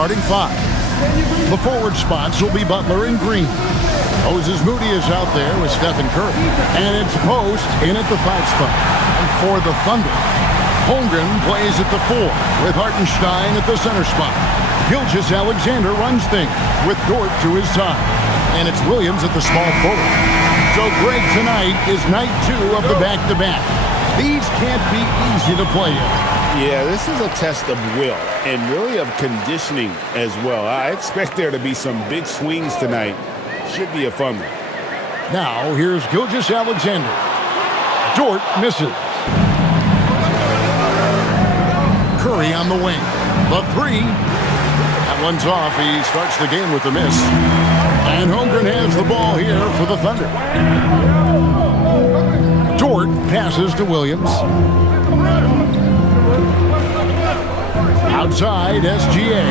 starting five. The forward spots will be Butler and Green. Moses Moody is out there with Stephen Curry. And it's Post in at the 5 spot. And for the Thunder, Holmgren plays at the 4 with Hartenstein at the center spot. Gilgeous-Alexander runs things with Dort to his side. And it's Williams at the small forward. So Greg, tonight is night 2 of the back-to-back. These can't be easy to play in. Yeah, this is a test of will and really of conditioning as well. I expect there to be some big swings tonight. Should be a fun one. Now, here's Gilgeous-Alexander. Dort misses. Curry on the wing. The 3. That one's off. He starts the game with a miss. And Holmgren has the ball here for the Thunder. Dort passes to Williams. Outside, SGA.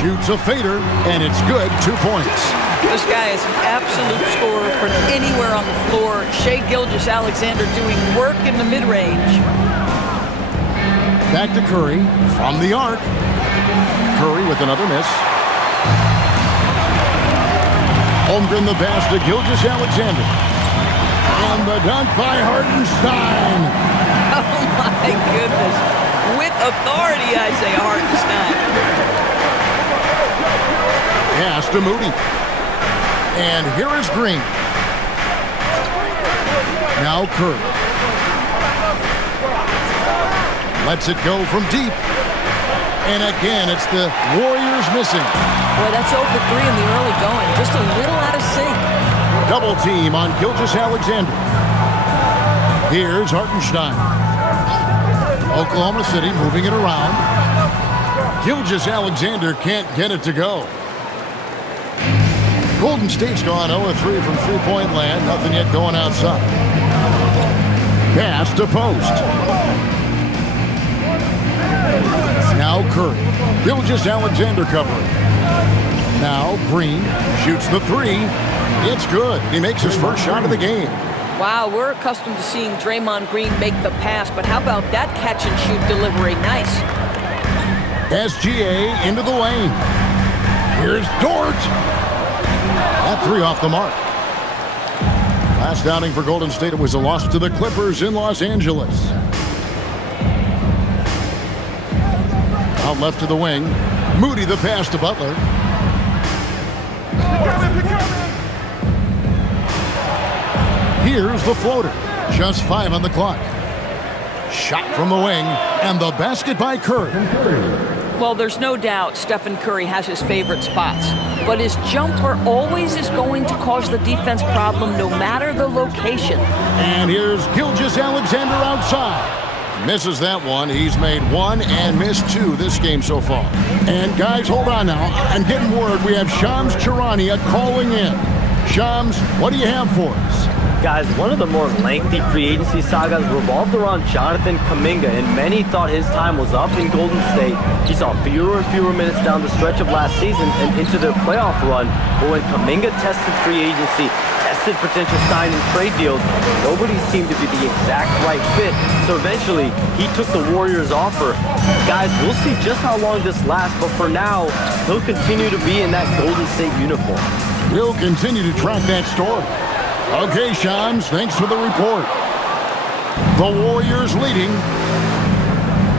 Shoots a fader, and it's good. 2 points. This guy is an absolute scorer from anywhere on the floor. Shai Gilgeous-Alexander doing work in the mid-range. Back to Curry from the arc. Curry with another miss. Holmgren the pass to Gilgeous-Alexander. And the dunk by Hartenstein. Oh, my goodness. With authority, Isaiah Hartenstein. Pass to Moody. And here is Green. Now Curry. Lets it go from deep. And again, it's the Warriors missing. Boy, that's 0 for 3 in the early going. Just a little out of sync. Double team on Gilgeous-Alexander. Here's Hartenstein. Oklahoma City moving it around. Gilgeous-Alexander can't get it to go. Golden State's gone 0-3 from three-point land. Nothing yet going outside. Pass to Post. Now Curry. Gilgeous-Alexander covering. Now Green shoots the 3. It's good. He makes his first shot of the game. Wow, we're accustomed to seeing Draymond Green make the pass, but how about that catch-and-shoot delivery? Nice. SGA into the lane. Here's Dort. That 3 off the mark. Last outing for Golden State, it was a loss to the Clippers in Los Angeles. Out left to the wing. Moody the pass to Butler. Here's the floater. Just 5 on the clock. Shot from the wing. And the basket by Curry. Well, there's no doubt Stephen Curry has his favorite spots. But his jumper always is going to cause the defense problem no matter the location. And here's Gilgeous-Alexander outside. Misses that one. He's made 1 and missed 2 this game so far. And guys, hold on now. I'm getting word we have Shams Charania calling in. Shams, what do you have for us? Guys, one of the more lengthy free agency sagas revolved around Jonathan Kuminga, and many thought his time was up in Golden State. He saw fewer and fewer minutes down the stretch of last season and into their playoff run. But when Kuminga tested free agency, tested potential sign and trade deals, nobody seemed to be the exact right fit. So eventually, he took the Warriors' offer. Guys, we'll see just how long this lasts, but for now, he'll continue to be in that Golden State uniform. We'll continue to track that story. Okay, Shams, thanks for the report. The Warriors leading.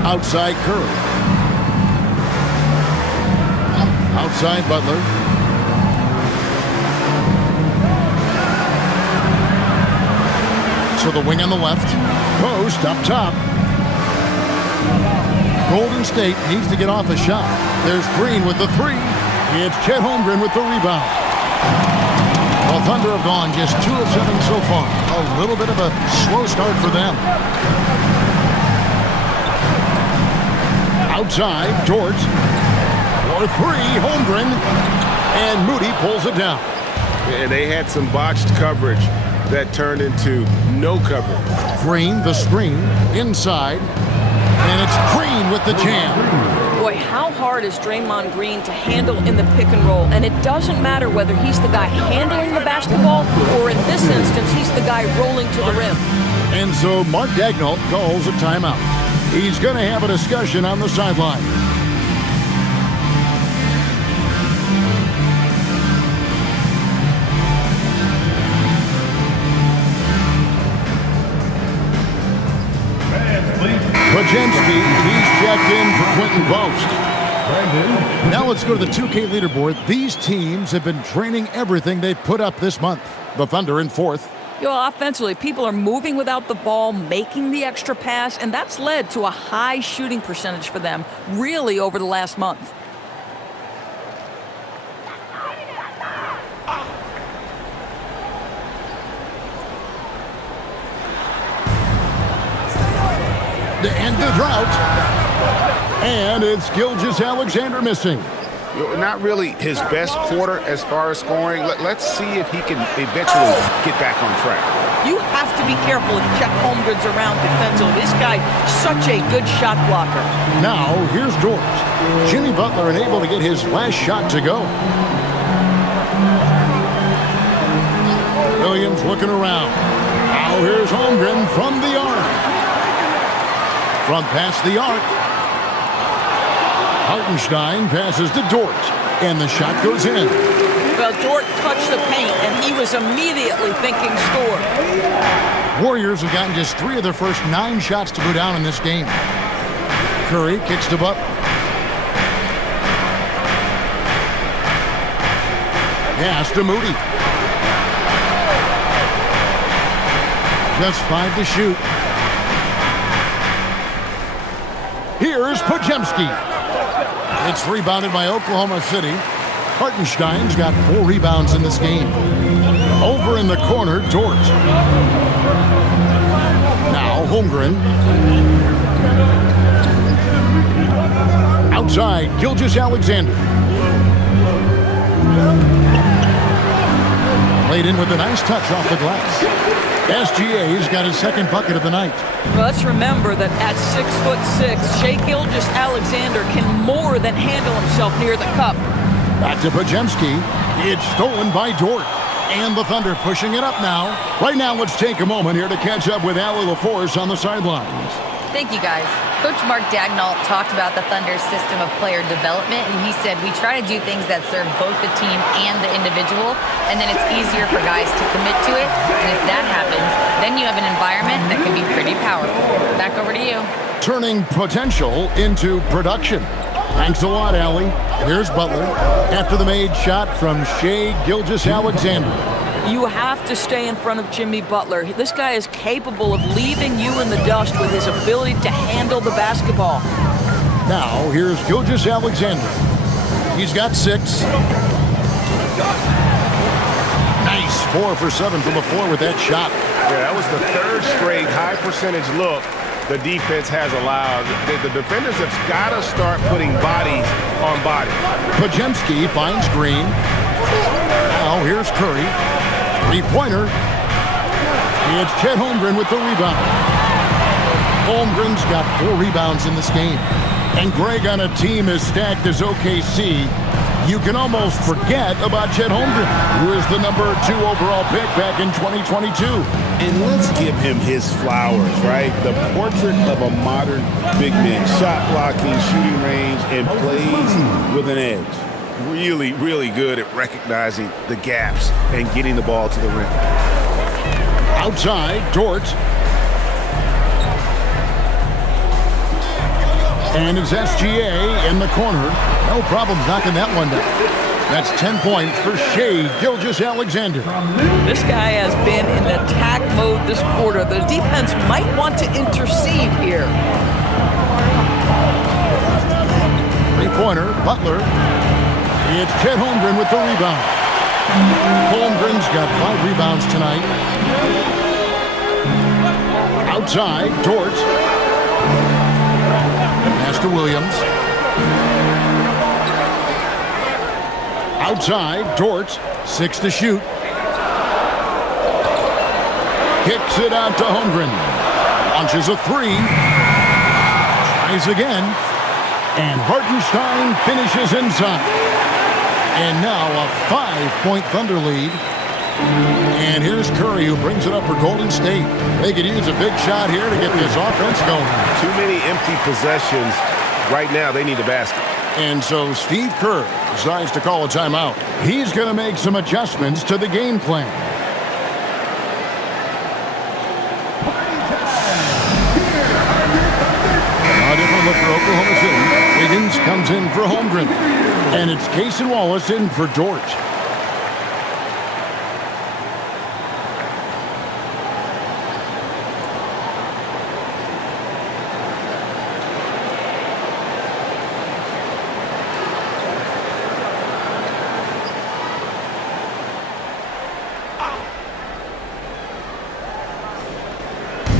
Outside Curry. Outside Butler. To the wing on the left. Post up top. Golden State needs to get off a shot. There's Green with the 3. It's Chet Holmgren with the rebound. The Thunder have gone just 2 of 7 so far. A little bit of a slow start for them. Outside, Dort. For 3, Holmgren. And Moody pulls it down. Yeah, they had some botched coverage that turned into no coverage. Green, the screen, inside. And it's Green with the jam. Boy, how hard is Draymond Green to handle in the pick and roll? And it doesn't matter whether he's the guy handling the basketball or in this instance, he's the guy rolling to the rim. And so Mark Daigneault calls a timeout. He's going to have a discussion on the sideline. Pajemski, he's checked in for Quentin Post. Now let's go to the 2K leaderboard. These teams have been training everything they've put up this month. The Thunder in fourth. Offensively, people are moving without the ball, making the extra pass, and that's led to a high shooting percentage for them, really, over the last month. To end the drought. And it's Gilgeous-Alexander missing. Not really his best quarter as far as scoring. Let's see if he can eventually get back on track. You have to be careful if Chet Holmgren's around defensively. This guy, such a good shot blocker. Now, here's Dort. Jimmy Butler unable to get his last shot to go. Williams looking around. Now here's Holmgren from the arc. From past the arc. Hartenstein passes to Dort, and the shot goes in. Well, Dort touched the paint, and he was immediately thinking score. Warriors have gotten just 3 of their first 9 shots to go down in this game. Curry kicks to Butler. Pass to Moody. Just 5 to shoot. Here's Pajemski. It's rebounded by Oklahoma City. Hartenstein's got 4 rebounds in this game. Over in the corner, Dort. Now Holmgren. Outside, Gilgeous-Alexander. Played in with a nice touch off the glass. SGA's got his second bucket of the night. Well, let's remember that at 6'6", Shai Gilgeous-Alexander can more than handle himself near the cup. Back to Pajemski. It's stolen by Dort. And the Thunder pushing it up now. Right now, let's take a moment here to catch up with Allie LaForce on the sidelines. Thank you, guys. Coach Mark Daigneault talked about the Thunder's system of player development, and he said, we try to do things that serve both the team and the individual, and then it's easier for guys to commit to it. And if that happens, then you have an environment that can be pretty powerful. Back over to you. Turning potential into production. Thanks a lot, Allie. Here's Butler after the made shot from Shai Gilgeous-Alexander. You have to stay in front of Jimmy Butler. This guy is capable of leaving you in the dust with his ability to handle the basketball. Now, here's Gilgeous-Alexander. He's got 6. Nice 4 for 7 from the floor with that shot. Yeah, that was the 3rd straight high percentage look the defense has allowed. The defenders have got to start putting bodies on bodies. Pajemski finds Green. Now here's Curry. 3-pointer. It's Chet Holmgren with the rebound. Holmgren's got 4 rebounds in this game. And Greg, on a team as stacked as OKC, you can almost forget about Chet Holmgren, who is the number 2 overall pick back in 2022. And let's give him his flowers, right? The portrait of a modern big man. Shot blocking, shooting range, and plays with an edge. Really, really good at recognizing the gaps and getting the ball to the rim. Outside, Dort. And it's SGA in the corner. No problems knocking that one down. That's 10 points for Shai Gilgeous-Alexander. This guy has been in attack mode this quarter. The defense might want to intercede here. 3-pointer, Butler. It's Chet Holmgren with the rebound. Holmgren's got 5 rebounds tonight. Outside, Dort. Pass to Williams. Outside, Dort. 6 to shoot. Kicks it out to Holmgren. Launches a 3. Tries again. And Hartenstein finishes inside. And now a 5-point Thunder lead. And here's Curry, who brings it up for Golden State. They could use a big shot here to get this offense going. Too many empty possessions. Right now, they need a basket. And so Steve Kerr decides to call a timeout. He's going to make some adjustments to the game plan. A different look for Oklahoma City. Wiggins comes in for Holmgren. And it's Casey Wallace in for George.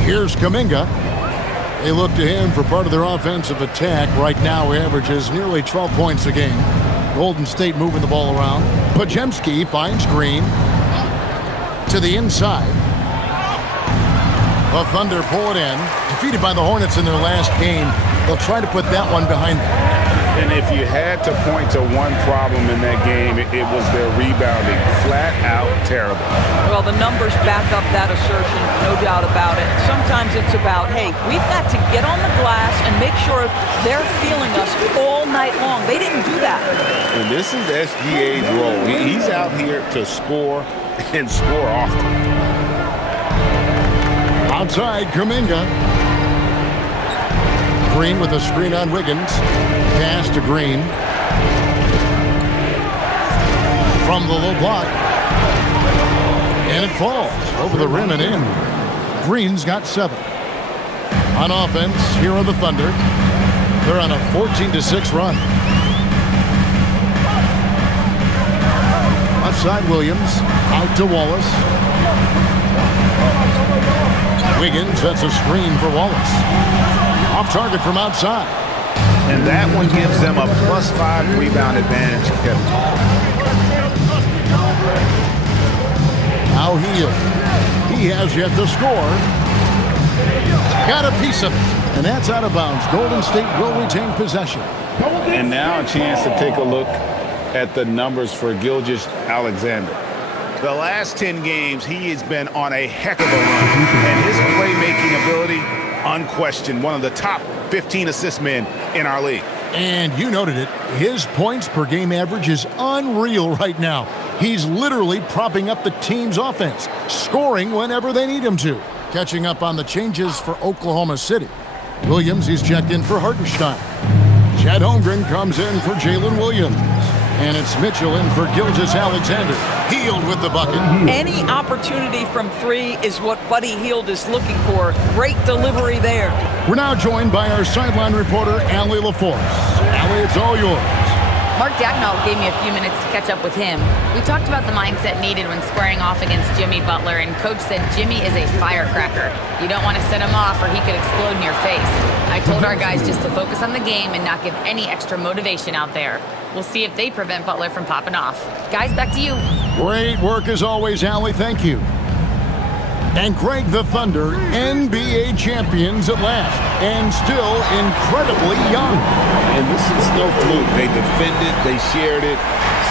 Here's Kuminga. They look to him for part of their offensive attack. Right now, he averages nearly 12 points a game. Golden State moving the ball around. Podziemski finds Green to the inside. The Thunder pull it in. Defeated by the Hornets in their last game. They'll try to put that one behind them. And if you had to point to one problem in that game, it was their rebounding. Flat out terrible. Well, the numbers back up that assertion, no doubt about it. Sometimes it's about, hey, we've got to get on the glass and make sure they're feeling us all night long. They didn't do that. And this is SGA's role. He's out here to score and score often. Outside, Kuminga. Green with a screen on Wiggins. Pass to Green. From the low block. And it falls over the rim and in. Green's got 7. On offense, here are the Thunder. They're on a 14-6 run. Outside Williams. Out to Wallace. Wiggins sets a screen for Wallace. Off target from outside. And that one gives them a +5 rebound advantage. Now he has yet to score. Got a piece of it. And that's out of bounds. Golden State will retain possession. And now a chance to take a look at the numbers for Gilgeous-Alexander. The last 10 games, he has been on a heck of a run. And his playmaking ability, unquestioned, one of the top 15 assist men in our league. And you noted it. His points per game average is unreal right now. He's literally propping up the team's offense, scoring whenever they need him to. Catching up on the changes for Oklahoma City. Williams, he's checked in for Hartenstein. Chad Holmgren comes in for Jaylen Williams. And it's Mitchell in for Gilgeous-Alexander. Hield with the bucket. Any opportunity from 3 is what Buddy Hield is looking for. Great delivery there. We're now joined by our sideline reporter, Allie LaForce. Allie, it's all yours. Mark Dagnall gave me a few minutes to catch up with him. We talked about the mindset needed when squaring off against Jimmy Butler, and Coach said Jimmy is a firecracker. You don't want to set him off or he could explode in your face. I told our guys just to focus on the game and not give any extra motivation out there. We'll see if they prevent Butler from popping off. Guys, back to you. Great work as always, Allie. Thank you. And Greg, the Thunder, NBA champions at last, and still incredibly young. And this is no fluke. They defended, they shared it,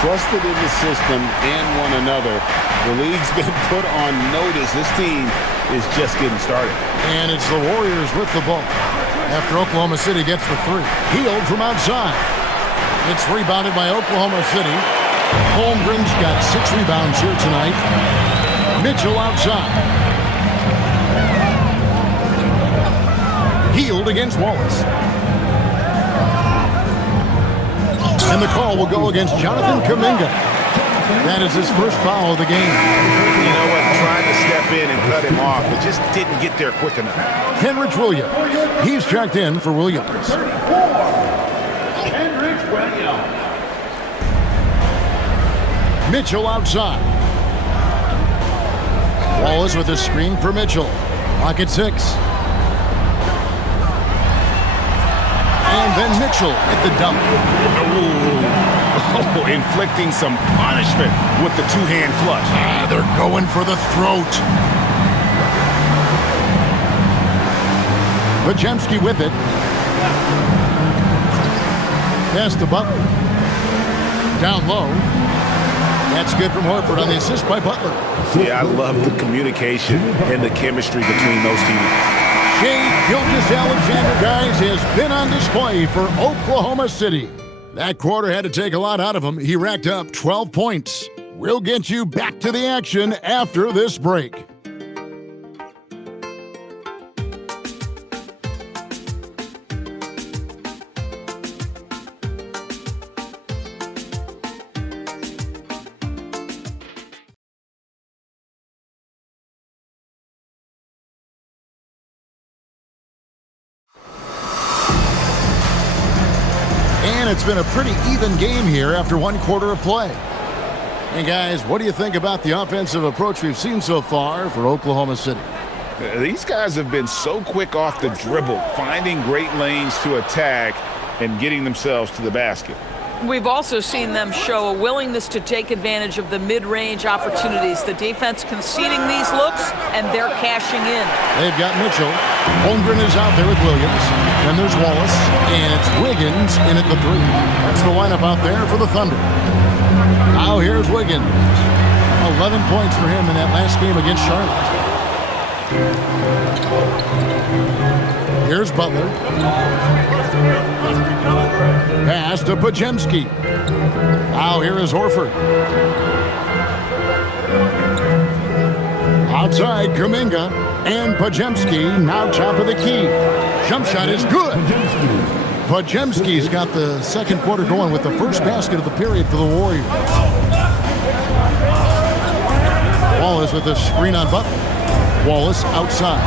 trusted in the system and one another. The league's been put on notice. This team is just getting started. And it's the Warriors with the ball after Oklahoma City gets the 3. Hield from outside. It's rebounded by Oklahoma City. Holmgren's got 6 rebounds here tonight. Mitchell outside. Hield against Wallace. And the call will go against Jonathan Kuminga. That is his first foul of the game. You know what? Trying to step in and cut him off, but just didn't get there quick enough. Kenrich Williams. He's checked in for Williams. Kenrich Williams. Mitchell outside. Wallace with a screen for Mitchell. Clock at 6. And then Mitchell at the dump. Oh, inflicting some punishment with the two-hand flush. They're going for the throat. Podziemski with it. Pass to Butler. Down low. That's good from Horford on the assist by Butler. Yeah, I love the communication and the chemistry between those teammates. Shai Gilgeous-Alexander, guys, has been on display for Oklahoma City. That quarter had to take a lot out of him. He racked up 12 points. We'll get you back to the action after this break. And it's been a pretty even game here after one quarter of play. And guys, what do you think about the offensive approach we've seen so far for Oklahoma City? These guys have been so quick off the dribble, finding great lanes to attack and getting themselves to the basket. We've also seen them show a willingness to take advantage of the mid-range opportunities. The defense conceding these looks, and they're cashing in. They've got Mitchell. Holmgren is out there with Williams. Then there's Wallace, and it's Wiggins in at the 3. That's the lineup out there for the Thunder. Now here's Wiggins. 11 points for him in that last game against Charlotte. Here's Butler. Pass to Podziemski. Now here is Horford. Outside Kuminga and Podziemski now top of the key. Jump shot is good. Podziemski's got the second quarter going with the first basket of the period for the Warriors. Wallace with the screen on Butler. Wallace outside.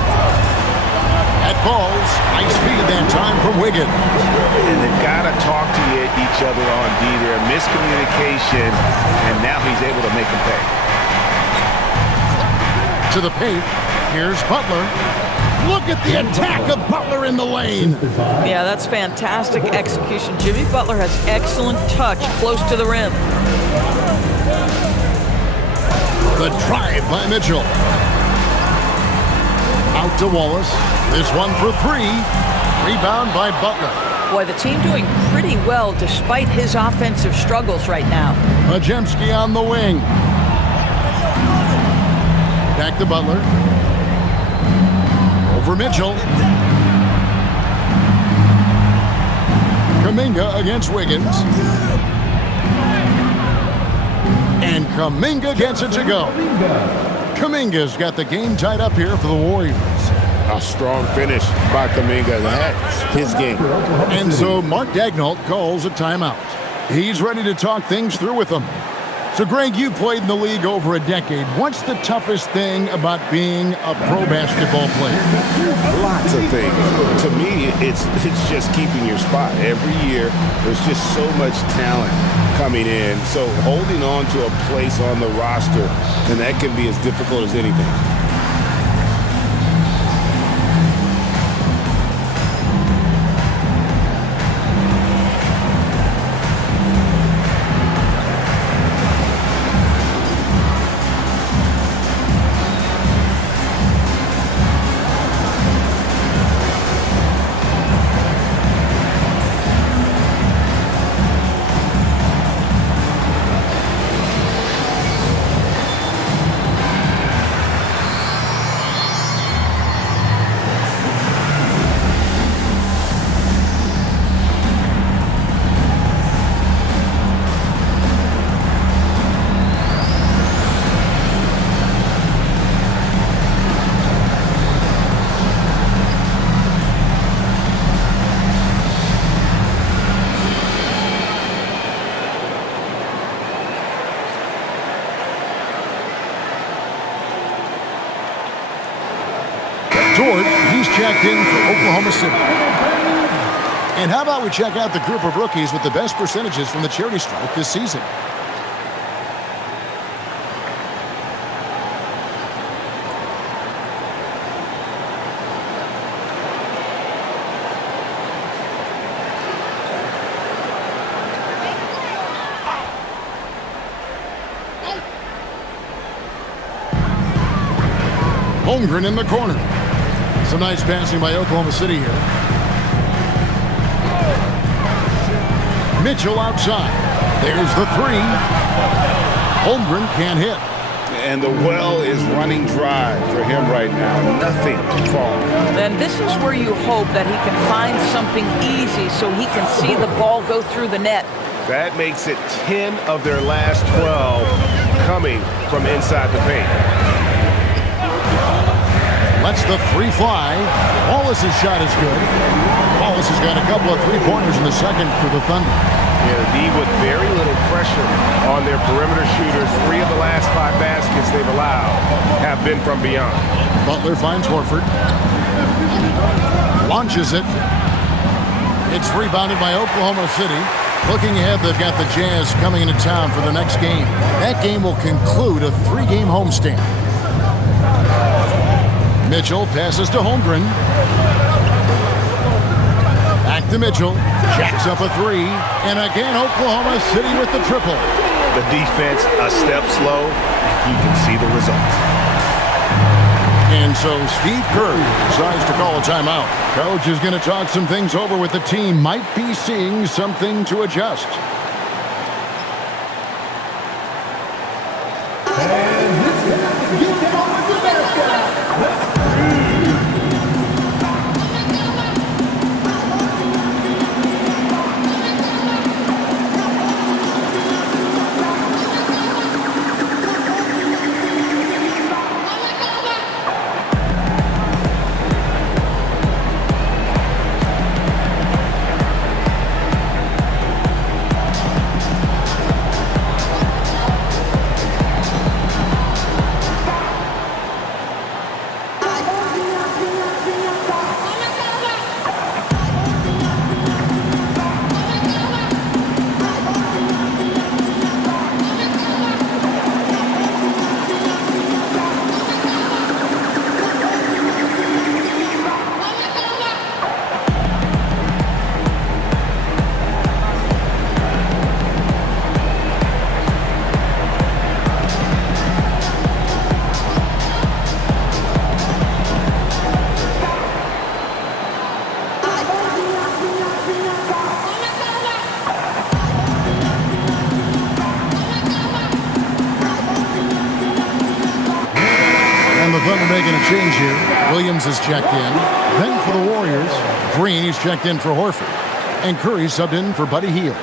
At balls, nice feed that time from Wiggins. And they've got to talk to each other on D. There are miscommunication, and now he's able to make them pay. To the paint, here's Butler. Look at the attack of Butler in the lane. Yeah, that's fantastic execution. Jimmy Butler has excellent touch close to the rim. The drive by Mitchell. Out to Wallace. This one for 3. Rebound by Butler. Boy, the team doing pretty well despite his offensive struggles right now. Podziemski on the wing. Back to Butler. Over Mitchell. Kuminga against Wiggins. And Kuminga gets it to go. Kuminga's got the game tied up here for the Warriors. A strong finish by Kuminga. That's his game. And so Mark Daigneault calls a timeout. He's ready to talk things through with them. So, Greg, you played in the league over a decade. What's the toughest thing about being a pro basketball player? Lots of things. To me, it's just keeping your spot. Every year, there's just so much talent coming in. So holding on to a place on the roster, and that can be as difficult as anything. He's checked in for Oklahoma City. And how about we check out the group of rookies with the best percentages from the charity stripe this season? Holmgren in the corner. Some nice passing by Oklahoma City here. Mitchell outside. There's the 3. Holmgren can't hit. And the well is running dry for him right now. Nothing falling. And this is where you hope that he can find something easy so he can see the ball go through the net. That makes it 10 of their last 12 coming from inside the paint. Lets the three fly. Wallace's shot is good. Wallace has got a couple of three-pointers in the second for the Thunder. Yeah, the D with very little pressure on their perimeter shooters. 3 of the last 5 baskets they've allowed have been from beyond. Butler finds Horford. Launches it. It's rebounded by Oklahoma City. Looking ahead, they've got the Jazz coming into town for the next game. That game will conclude a 3-game homestand. Mitchell passes to Holmgren. Back to Mitchell. Jacks up a 3. And again, Oklahoma City with the triple. The defense a step slow. You can see the results. And so Steve Kerr decides to call a timeout. Coach is going to talk some things over with the team. Might be seeing something to adjust. Making a change here. Williams is checked in. Then for the Warriors, Green is checked in for Horford. And Curry subbed in for Buddy Hield.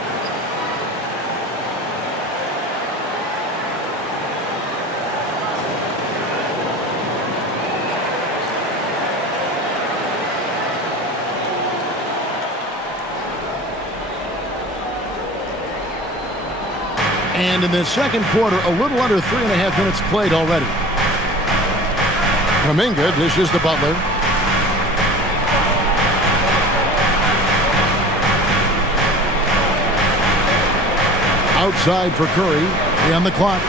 And in the second quarter, a little under 3.5 minutes played already. Kuminga dishes to Butler. Outside for Curry. On the clock.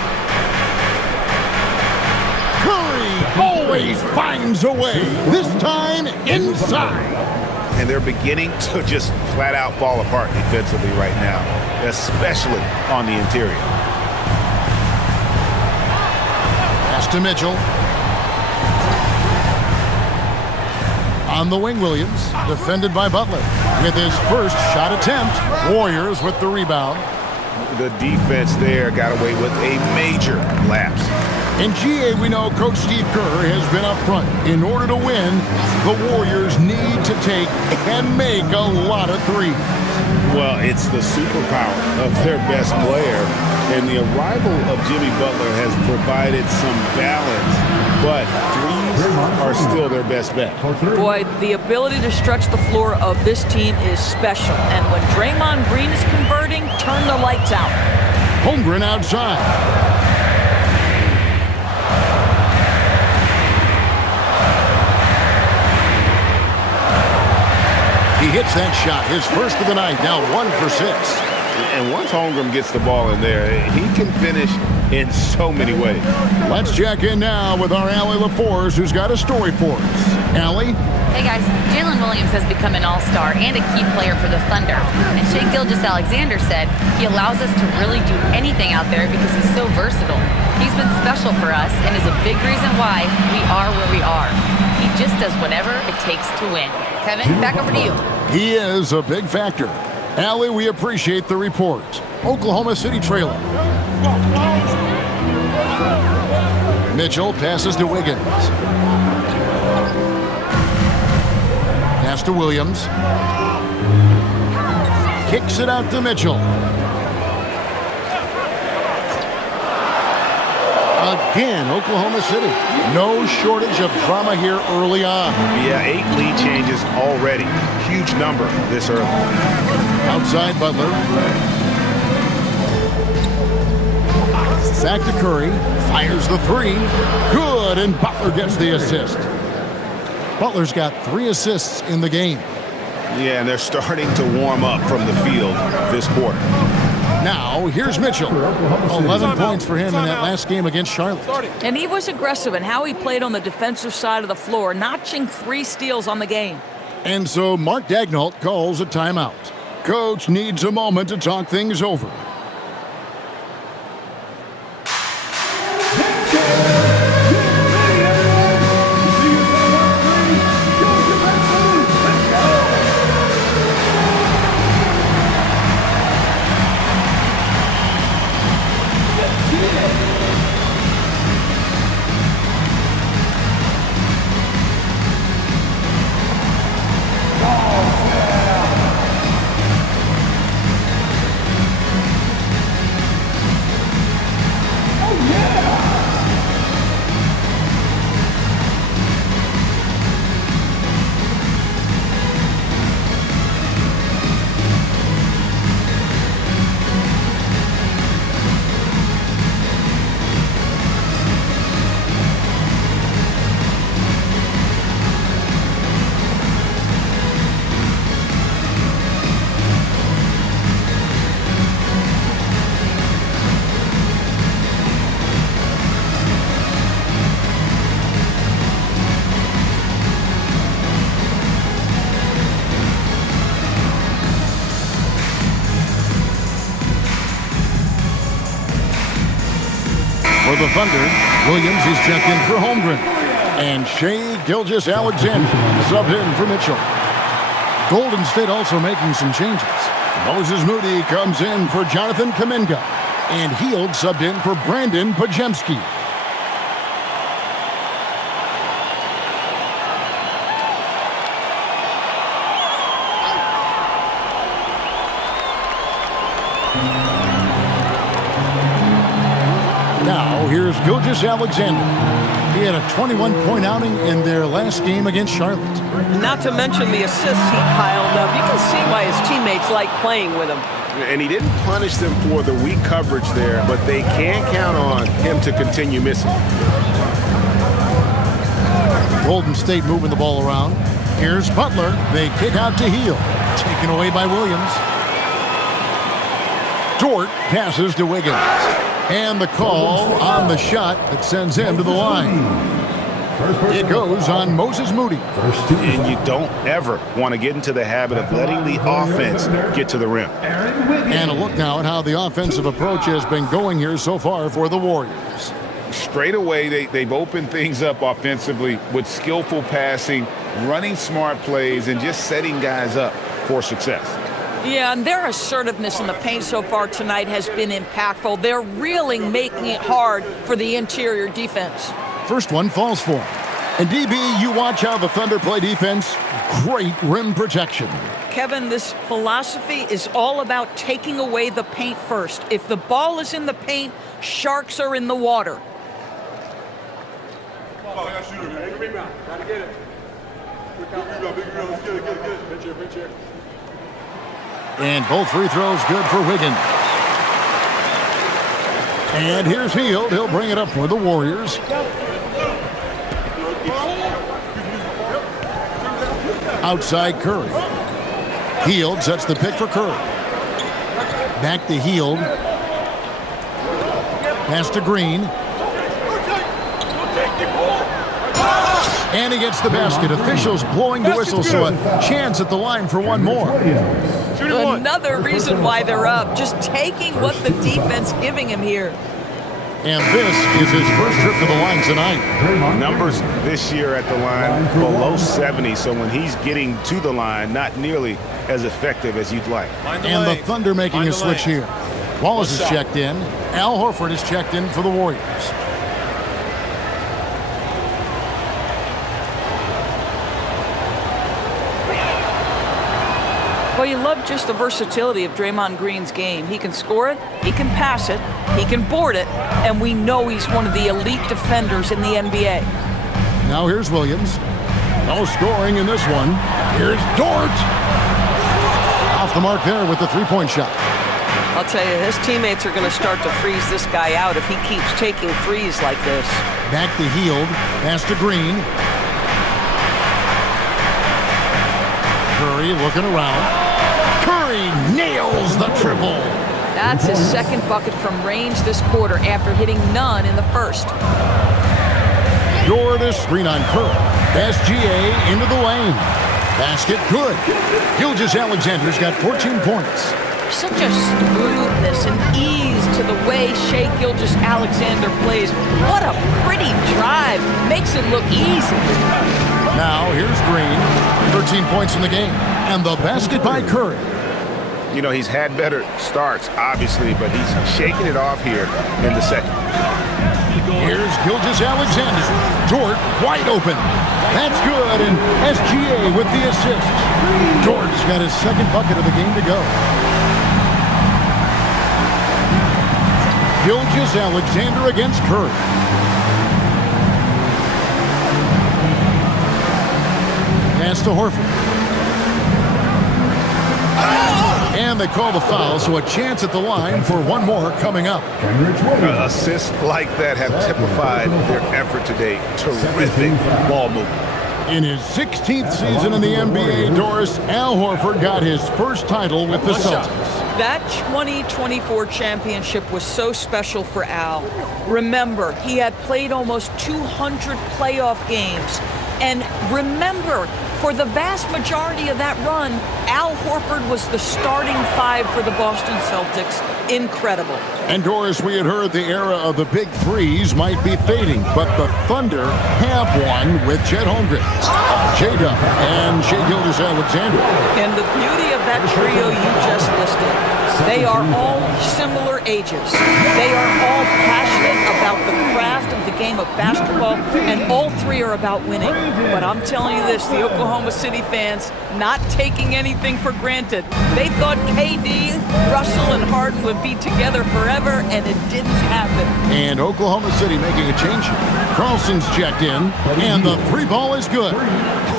Curry always finds a way. This time inside. And they're beginning to just flat out fall apart defensively right now, especially on the interior. Pass to Mitchell. On the wing, Williams, defended by Butler. With his first shot attempt, Warriors with the rebound. The defense there got away with a major lapse. In GA, we know Coach Steve Kerr has been up front. In order to win, the Warriors need to take and make a lot of threes. Well, it's the superpower of their best player, and the arrival of Jimmy Butler has provided some balance, but threes are still their best bet. Boy, the ability to stretch the floor of this team is special, and when Draymond Green is converting, turn the lights out. Holmgren outside. He hits that shot, his first of the night, now 1 for 6. And once Holmgren gets the ball in there, he can finish in so many ways. Let's check in now with our Allie LaForce, who's got a story for us. Allie? Hey guys, Jaylen Williams has become an all-star and a key player for the Thunder. And Shai Gilgeous-Alexander said he allows us to really do anything out there because he's so versatile. He's been special for us and is a big reason why we are where we are. He just does whatever it takes to win. Kevin, back over to you. He is a big factor. Allie, we appreciate the report. Oklahoma City trailing. Mitchell passes to Wiggins. Pass to Williams. Kicks it out to Mitchell. Again, Oklahoma City. No shortage of drama here early on. Yeah, 8 lead changes already. Huge number this early. Outside Butler. Back to Curry. Fires the 3. Good, and Butler gets the assist. Butler's got 3 assists in the game. Yeah, and they're starting to warm up from the field this quarter. Now, here's Mitchell. 11 points for him in that last game against Charlotte. And he was aggressive in how he played on the defensive side of the floor, notching 3 steals on the game. And so Mark Daigneault calls a timeout. Coach needs a moment to talk things over. For the Thunder, Williams is checked in for Holmgren. And Shai Gilgeous-Alexander subbed in for Mitchell. Golden State also making some changes. Moses Moody comes in for Jonathan Kuminga. And Hield subbed in for Brandon Podziemski. Now, here's Gilgeous-Alexander. He had a 21-point outing in their last game against Charlotte. Not to mention the assists he piled up. You can see why his teammates like playing with him. And he didn't punish them for the weak coverage there, but they can't count on him to continue missing. Golden State moving the ball around. Here's Butler. They kick out to Hield. Taken away by Williams. Dort passes to Wiggins. And the call on the shot that sends him to the line. It goes on Moses Moody. And you don't ever want to get into the habit of letting the offense get to the rim. And a look now at how the offensive approach has been going here so far for the Warriors. Straight away, they've opened things up offensively with skillful passing, running smart plays, and just setting guys up for success. Yeah, and their assertiveness in the paint so far tonight has been impactful. They're really making it hard for the interior defense. First one falls for him. And DB, you watch how the Thunder play defense. Great rim protection. Kevin, this philosophy is all about taking away the paint first. If the ball is in the paint, sharks are in the water. And both free throws good for Wiggins. And here's Hield. He'll bring it up for the Warriors. Outside Curry. Hield sets the pick for Curry. Back to Hield. Pass to Green. And he gets the basket. Officials blowing the whistle, so a chance at the line for one more. Another reason why they're up. Just taking what the defense giving him here. And this is his first trip to the line tonight. Numbers this year at the line below 70, so when he's getting to the line, not nearly as effective as you'd like. And the Thunder making a switch here. Wallace is checked in. Al Horford is checked in for the Warriors. Well, you love just the versatility of Draymond Green's game. He can score it, he can pass it, he can board it, and we know he's one of the elite defenders in the NBA. Now here's Williams. No scoring in this one. Here's Dort. Off the mark there with the three-point shot. I'll tell you, his teammates are going to start to freeze this guy out if he keeps taking threes like this. Back to Hield. Pass to Green. Curry looking around. Curry nails the triple. That's his second bucket from range this quarter after hitting none in the first. Dort is screen on Curry. SGA into the lane. Basket good. Gilgeous-Alexander's got 14 points. Such a smoothness and ease to the way Shai Gilgeous-Alexander plays. What a pretty drive. Makes it look easy. Now here's Green. 13 points in the game. And the basket by Curry. You know, he's had better starts, obviously, but he's shaking it off here in the second. Here's Gilgeous-Alexander. Dort wide open. That's good, and SGA with the assist. Dort's got his second bucket of the game to go. Gilgeous-Alexander against Curry. Pass to Horford. And they call the foul, so a chance at the line for one more coming up. Assists like that have typified their effort today. Terrific ball movement. In his 16th season in the NBA, Doris, Al Horford got his first title with the Celtics. That 2024 championship was so special for Al. Remember, he had played almost 200 playoff games. And remember, for the vast majority of that run, Al Horford was the starting five for the Boston Celtics. Incredible. And Doris, we had heard the era of the big threes might be fading, but the Thunder have one with Chet Holmgren, J-Duff, and Shai Gilgeous-Alexander. And the beauty of that trio you just listed, they are all similar ages. They are all passionate about the craft of the game of basketball, and all three are about winning. But I'm telling you this, the Oklahoma City fans, not taking anything for granted. They thought KD, Russell, and Harden would be together forever, and it didn't happen. And Oklahoma City making a change here. Carlson's checked in, and the three ball is good.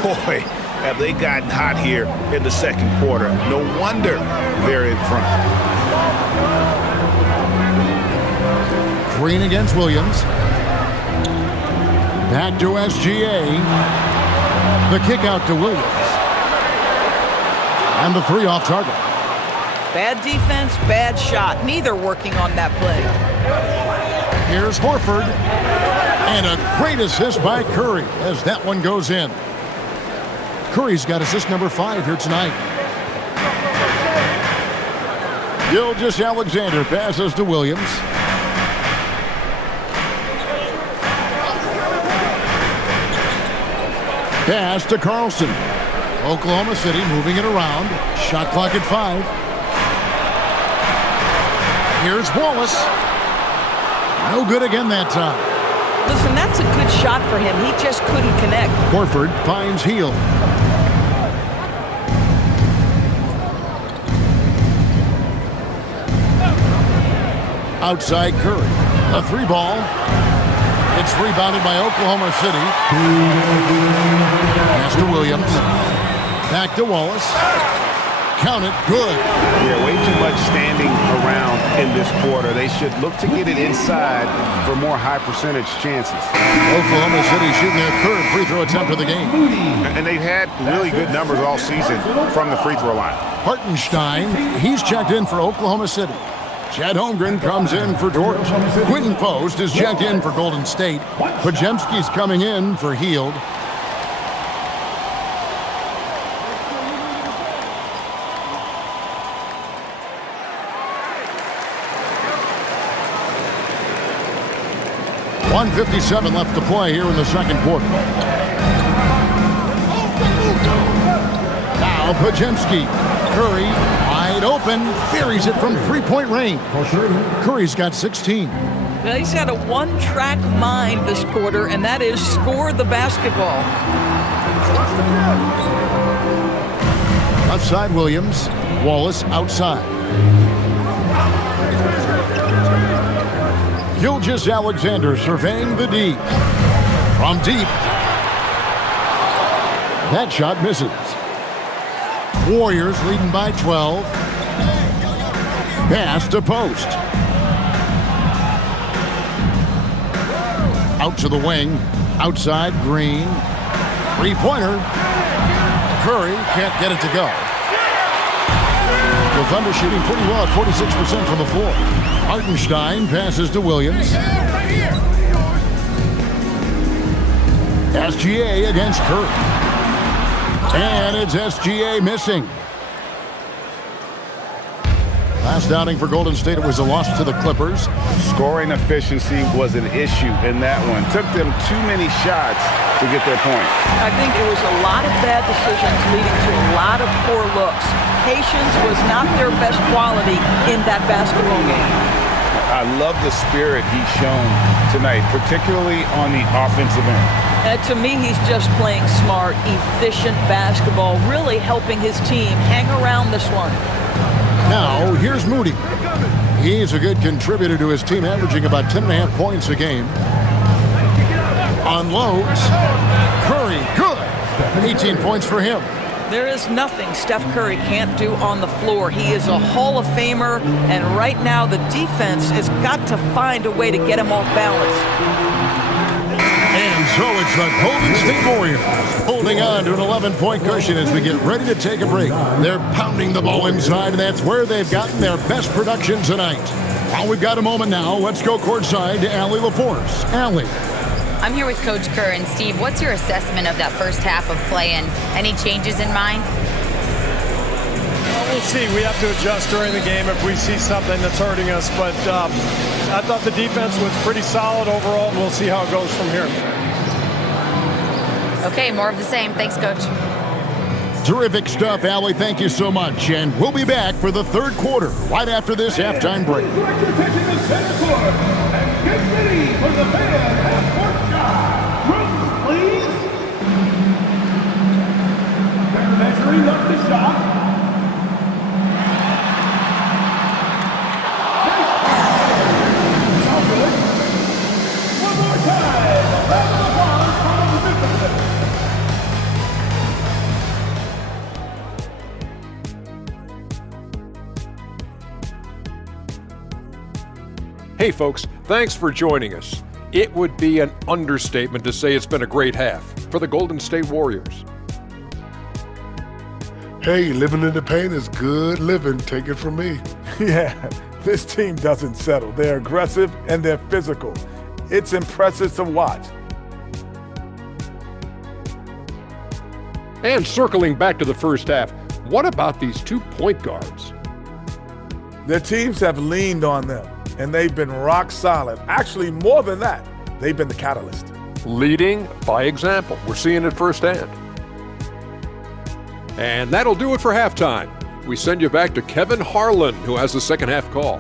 Boy, have they gotten hot here in the second quarter. No wonder they're in front. Green against Williams. Back to SGA. The kick out to Williams. And the three off target. Bad defense, bad shot. Neither working on that play. Here's Horford. And a great assist by Curry as that one goes in. Curry's got assist number 5 here tonight. Gilgeous-Alexander passes to Williams. Pass to Carlson. Oklahoma City moving it around. Shot clock at 5. Here's Wallace. No good again that time. Listen, that's a good shot for him. He just couldn't connect. Horford finds Hield. Outside Curry. A three ball. It's rebounded by Oklahoma City. Pass to Williams. Back to Wallace. Count it. Good. Yeah, way too much standing around in this quarter. They should look to get it inside for more high percentage chances. Oklahoma City shooting their third free throw attempt of the game. And they've had really good numbers all season from the free throw line. Hartenstein, he's checked in for Oklahoma City. Chet Holmgren comes in for Dort. Quinton Post is checked in for Golden State. Podziemski's coming in for Hield. .157 left to play here in the second quarter. Now Podziemski. Curry wide open. Buries it from three-point range. Curry's got 16. Now, he's had a one-track mind this quarter, and that is score the basketball. Left side, Williams. Wallace outside. Gilgeous-Alexander surveying the D. From deep. That shot misses. Warriors leading by 12. Pass to post. Out to the wing. Outside, Green. Three-pointer. Curry can't get it to go. The Thunder shooting pretty well at 46% from the floor. Hartenstein passes to Williams. SGA against Curry. And it's SGA missing. Last outing for Golden State, it was a loss to the Clippers. Scoring efficiency was an issue in that one. Took them too many shots to get their points. I think it was a lot of bad decisions leading to a lot of poor looks. Patience was not their best quality in that basketball game. I love the spirit he's shown tonight, particularly on the offensive end. To me, he's just playing smart, efficient basketball, really helping his team hang around this one. Now, here's Moody. He's a good contributor to his team, averaging about 10.5 points a game. Unloads. Curry, good. 18 points for him. There is nothing Steph Curry can't do on the floor. He is a Hall of Famer, and right now the defense has got to find a way to get him off balance. And so it's the Golden State Warriors holding on to an 11-point cushion as we get ready to take a break. They're pounding the ball inside, and that's where they've gotten their best production tonight. Well, we've got a moment now. Let's go courtside to Allie LaForce. Allie. I'm here with Coach Kerr. And Steve, what's your assessment of that first half of play and any changes in mind? Well, we'll see. We have to adjust during the game if we see something that's hurting us. But I thought the defense was pretty solid overall, and we'll see how it goes from here. Okay, more of the same. Thanks, Coach. Terrific stuff, Allie. Thank you so much. And we'll be back for the third quarter right after this halftime break. Direct your attention to center court and get ready for the fan half-court shot. Drums, please. They're measuring up the shot. Nice try. It's all good. One more time. Round of applause for the Memphis. Hey folks, thanks for joining us. It would be an understatement to say it's been a great half for the Golden State Warriors. Hey, living in the paint is good living, take it from me. Yeah, this team doesn't settle. They're aggressive and they're physical. It's impressive to watch. And circling back to the first half, what about these 2 point guards? Their teams have leaned on them, and they've been rock solid. Actually, more than that, they've been the catalyst. Leading by example. We're seeing it firsthand. And that'll do it for halftime. We send you back to Kevin Harlan, who has the second half call.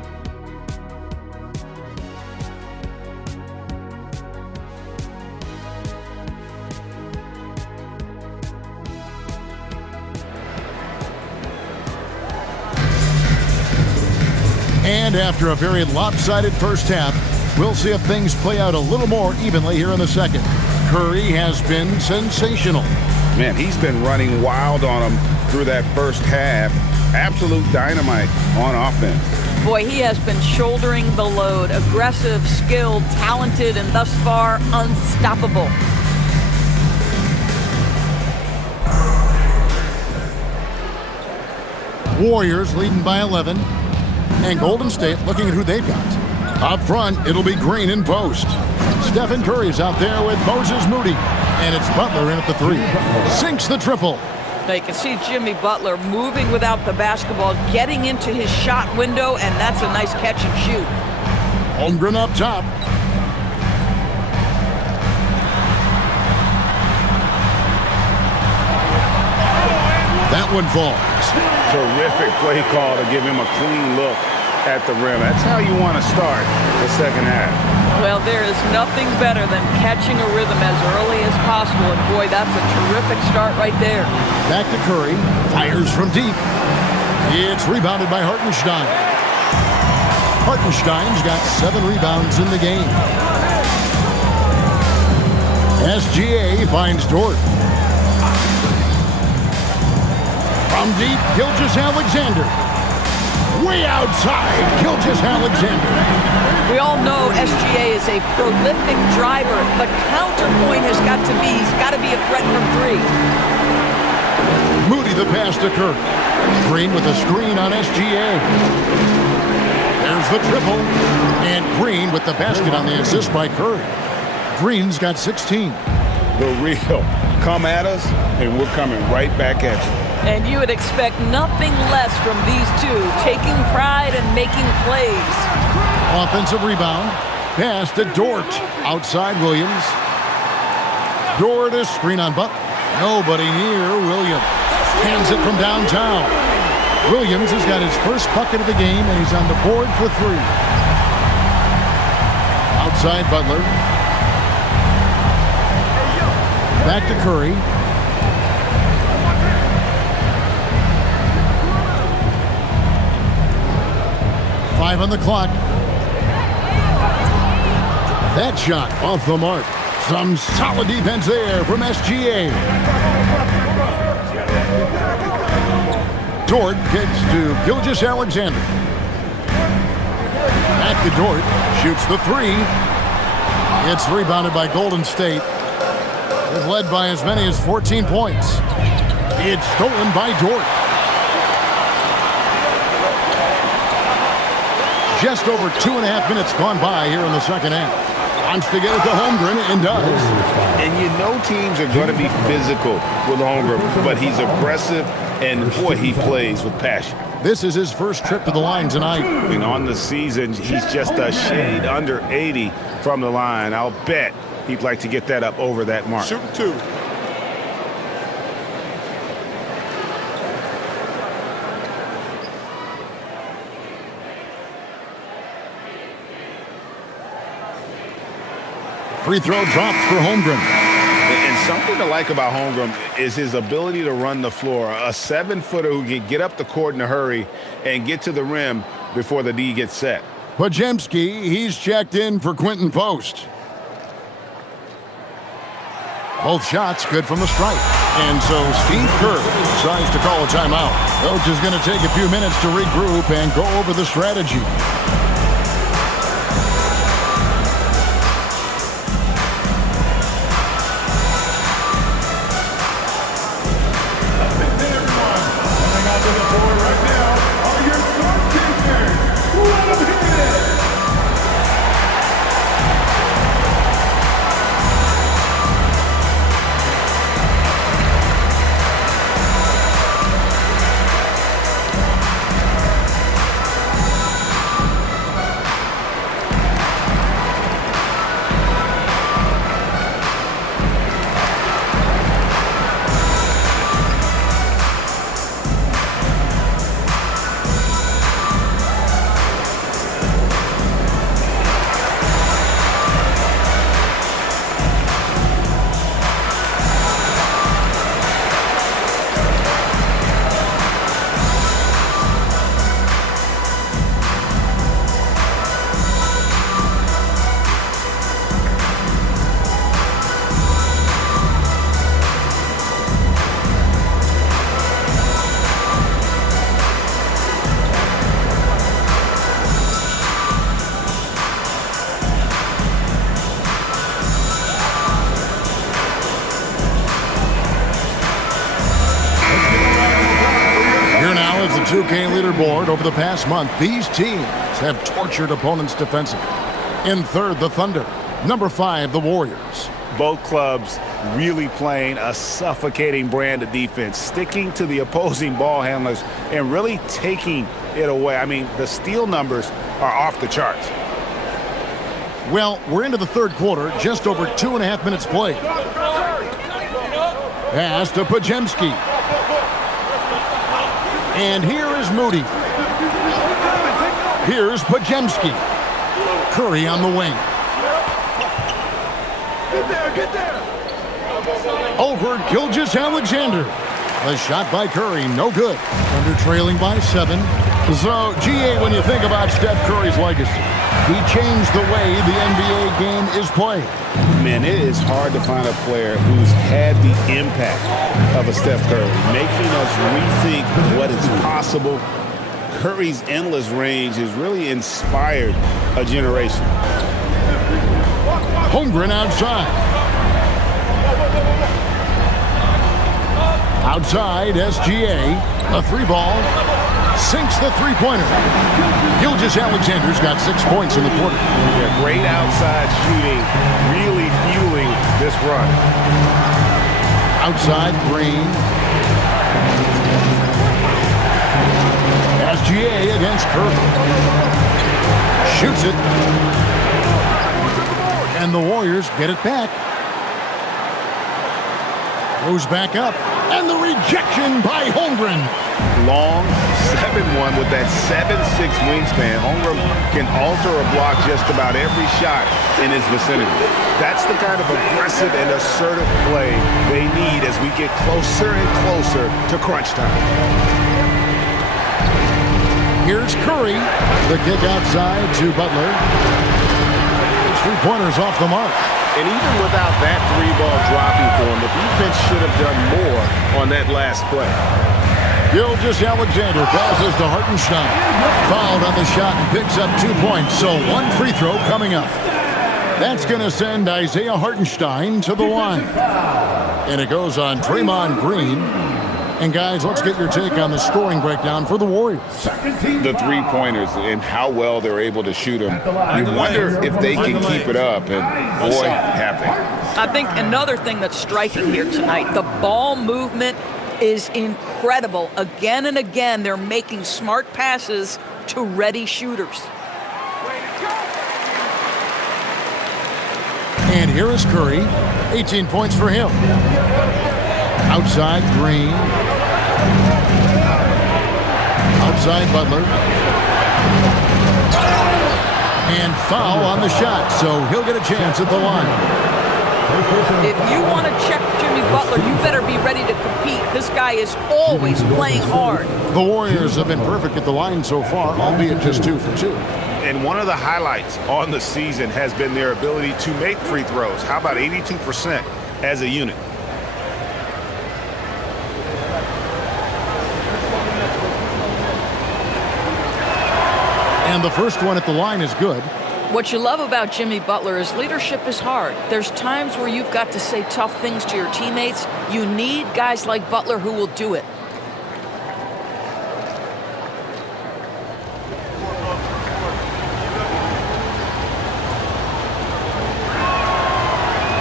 And after a very lopsided first half, we'll see if things play out a little more evenly here in the second. Curry has been sensational. Man, he's been running wild on them through that first half. Absolute dynamite on offense. Boy, he has been shouldering the load. Aggressive, skilled, talented, and thus far unstoppable. Warriors leading by 11. And Golden State looking at who they've got. Up front, it'll be Green in post. Stephen Curry's out there with Moses Moody. And it's Butler in at the 3. Sinks the triple. Now you can see Jimmy Butler moving without the basketball, getting into his shot window, and that's a nice catch and shoot. Holmgren up top. That one falls. Terrific play call to give him a clean look. at the rim. That's how you want to start the second half. Well, there is nothing better than catching a rhythm as early as possible, and boy, that's a terrific start right there. Back to Curry, fires from deep. It's rebounded by Hartenstein. Hartenstein's got 7 rebounds in the game. SGA finds Dort. From deep, Gilgeous-Alexander. Way outside, Gilgeous-Alexander. We all know SGA is a prolific driver. The counterpoint has got to be, he's got to be a threat from 3. Moody the pass to Curry. Green with a screen on SGA. There's the triple. And Green with the basket on the assist by Curry. Green's got 16. The real. Come at us, and we're coming right back at you. And you would expect nothing less from these two, taking pride and making plays. Offensive rebound. Pass to Dort. Outside Williams. Dort a screen on Butler. Nobody near Williams. Hands it from downtown. Williams has got his first bucket of the game, and he's on the board for 3. Outside Butler. Back to Curry. Five on the clock. That shot off the mark. Some solid defense there from SGA. Dort gets to Gilgeous-Alexander. Back to Dort. Shoots the 3. It's rebounded by Golden State. It's led by as many as 14 points. It's stolen by Dort. Just over 2.5 minutes gone by here in the second half. Wants to get it to Holmgren and does. And you know teams are going to be physical with Holmgren, but he's aggressive, and boy, he plays with passion. This is his first trip to the line tonight. And on the season, he's just a shade under 80 from the line. I'll bet he'd like to get that up over that mark. Shooting 2. Free throw drops for Holmgren. And something to like about Holmgren is his ability to run the floor. A 7-footer who can get up the court in a hurry and get to the rim before the D gets set. Podziemski, he's checked in for Quinton Post. Both shots good from the stripe. And so Steve Kerr decides to call a timeout. Coach is going to take a few minutes to regroup and go over the strategy. Here now is the 2K leaderboard. Over the past month, these teams have tortured opponents defensively. In third, the Thunder. Number 5, the Warriors. Both clubs really playing a suffocating brand of defense, sticking to the opposing ball handlers and really taking it away. I mean, the steal numbers are off the charts. Well, we're into the third quarter, just over 2.5 minutes played. Pass to Podziemski. And here is Moody. Here's Pajemski. Curry on the wing. Get there. Over Gilgeous-Alexander. The shot by Curry, no good. Thunder trailing by 7. So, GA, when you think about Steph Curry's legacy, he changed the way the NBA game is played. Man, it is hard to find a player who's had the impact of a Steph Curry, making us rethink what is possible. Curry's endless range has really inspired a generation. Holmgren outside. Outside, SGA. A 3-ball. Sinks the three-pointer. Gilgeous-Alexander's got 6 points in the quarter. Yeah, great outside shooting, really fueling this run. Outside, Green. SGA against Curry. Shoots it. And the Warriors get it back. Goes back up. And the rejection by Holmgren. Long 7-1 with that 7'6" wingspan. Holmgren can alter or block just about every shot in his vicinity. That's the kind of aggressive and assertive play they need as we get closer and closer to crunch time. Here's Curry. The kick outside to Butler. His three-pointer's off the mark. And even without that 3-ball dropping for him, the defense should have done more on that last play. Gilgeous-Alexander passes to Hartenstein. Fouled on the shot and picks up 2 points, so 1 free throw coming up. That's going to send Isaiah Hartenstein to the line. And it goes on Draymond Green. And guys, let's get your take on the scoring breakdown for the Warriors. The three-pointers and how well they're able to shoot them. You wonder if they can keep it up, and boy, have they. I think another thing that's striking here tonight, the ball movement is incredible. Again and again, they're making smart passes to ready shooters. And here is Curry, 18 points for him. Outside, Green. Outside, Butler. And foul on the shot, so he'll get a chance at the line. If you want to check Jimmy Butler, you better be ready to compete. This guy is always playing hard. The Warriors have been perfect at the line so far, albeit just 2 for 2. And one of the highlights on the season has been their ability to make free throws. How about 82% as a unit? And the first one at the line is good. What you love about Jimmy Butler is leadership is hard. There's times where you've got to say tough things to your teammates. You need guys like Butler who will do it.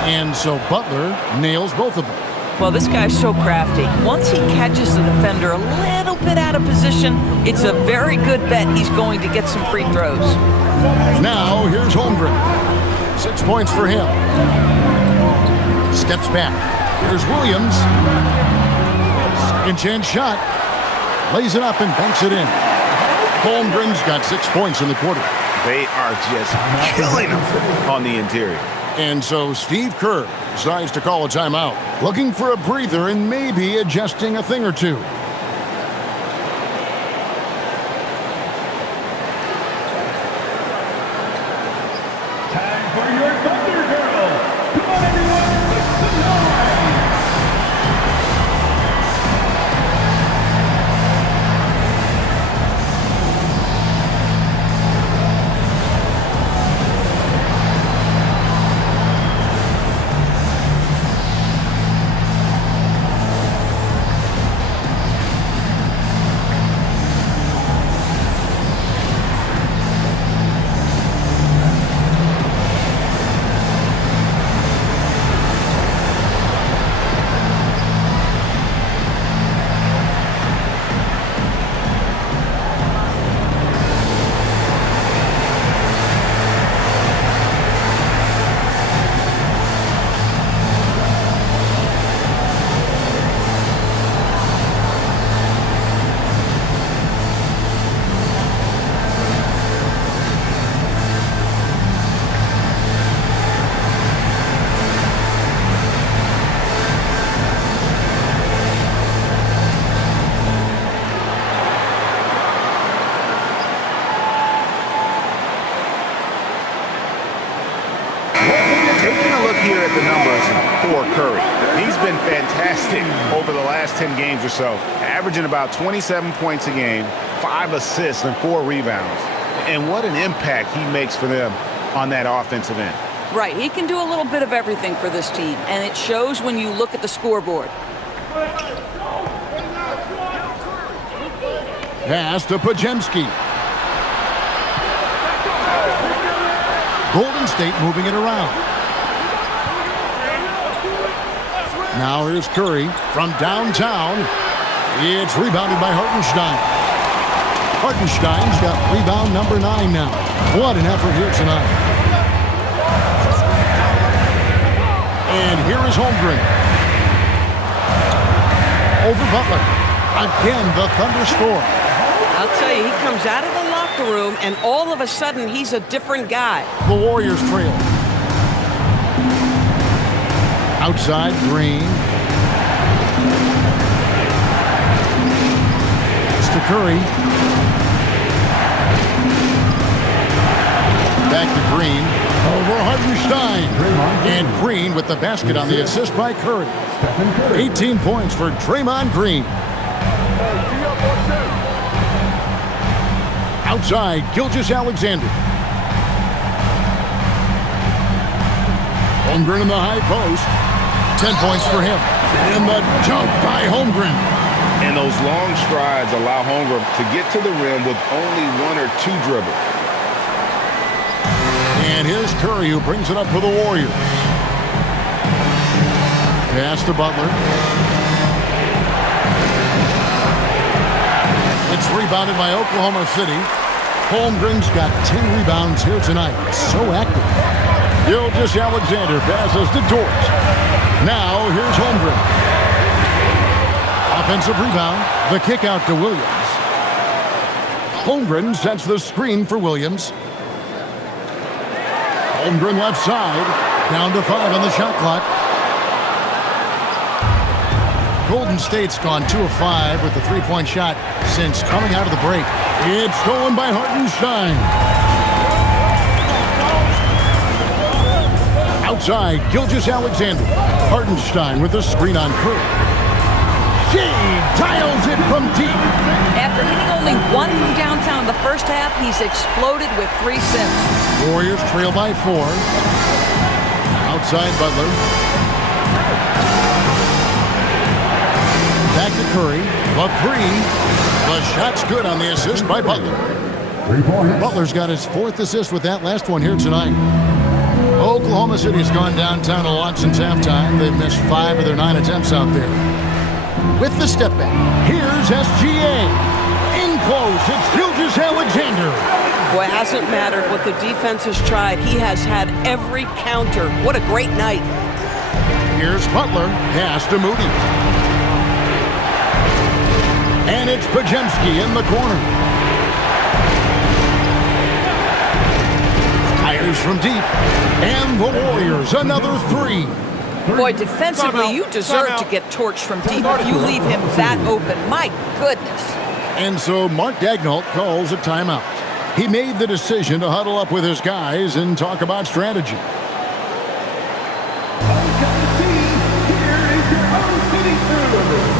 And so Butler nails both of them. Well, this guy's so crafty. Once he catches the defender a little bit out of position, it's a very good bet he's going to get some free throws. Now, here's Holmgren. 6 points for him. Steps back. Here's Williams. Second chance shot. Lays it up and banks it in. Holmgren's got 6 points in the quarter. They are just killing them on the interior. And so Steve Kerr decides to call a timeout, looking for a breather and maybe adjusting a thing or two. Time for your Thunder Girls. Come on, everyone. It's the line. look here at the numbers for Curry. He's been fantastic over the last 10 games or so, averaging about 27 points a game, 5 assists, and 4 rebounds. And what an impact he makes for them on that offensive end. Right, he can do a little bit of everything for this team, and it shows when you look at the scoreboard. Pass to Pajemski. Golden State moving it around. Now here's Curry from downtown. It's rebounded by Hartenstein. Hartenstein's got rebound number 9 now. What an effort here tonight. And here is Holmgren. Over Butler. Again, the Thunder score. I'll tell you, he comes out of the locker room, and all of a sudden, he's a different guy. The Warriors trail. Outside, Green. It's to Curry. Back to Green. Over Hartenstein. And Green with the basket on the assist by Curry. 18 points for Draymond Green. Outside, Gilgeous-Alexander. Holmgren in the high post. 10 points for him. And the jump by Holmgren. And those long strides allow Holmgren to get to the rim with only 1 or 2 dribbles. And here's Curry, who brings it up for the Warriors. Pass to Butler. It's rebounded by Oklahoma City. Holmgren's got 10 rebounds here tonight. So active. Gilgeous-Alexander passes to Dort. Now here's Holmgren. Offensive rebound. The kick out to Williams. Holmgren sets the screen for Williams. Holmgren left side. Down to 5 on the shot clock. Golden State's gone 2 of 5 with the three-point shot since coming out of the break. It's stolen by Hartenstein. Outside, Gilgeous-Alexander. Hartenstein with the screen on Curry. She dials it from deep. After hitting only 1 from downtown in the first half, he's exploded with 3 since. Warriors trail by 4. Outside, Butler. Back to Curry. The 3. The shot's good on the assist by Butler. 3 points. Butler's got his 4th assist with that last one here tonight. Oklahoma City's gone downtown a lot since halftime. They've missed 5 of their 9 attempts out there. With the step back, here's SGA. In close, it's Gilgeous-Alexander. Boy, it hasn't mattered what the defense has tried. He has had every counter. What a great night. Here's Butler. Pass to Moody. And it's Pajemski in the corner. Fires from deep. And the Warriors, another 3. Boy, defensively, you deserve to get torched from deep if you leave him that open. My goodness. And so Mark Daigneault calls a timeout. He made the decision to huddle up with his guys and talk about strategy. Here is your own city crew.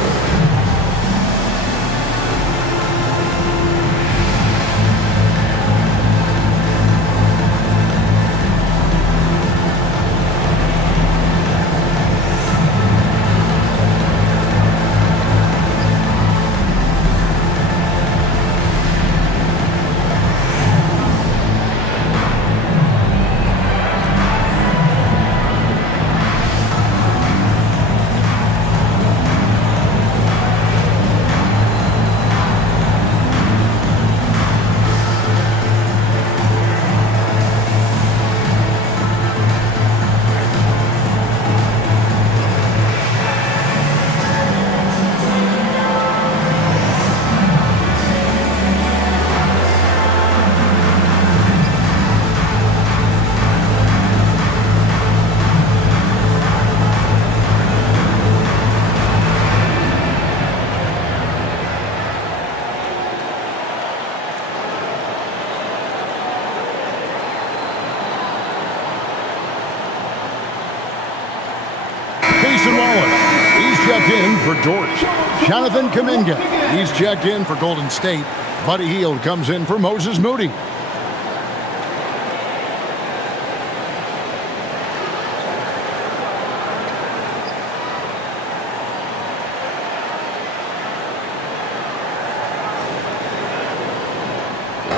Grayson Wallace, he's checked in for George. Jonathan Kuminga, he's checked in for Golden State. Buddy Hield comes in for Moses Moody.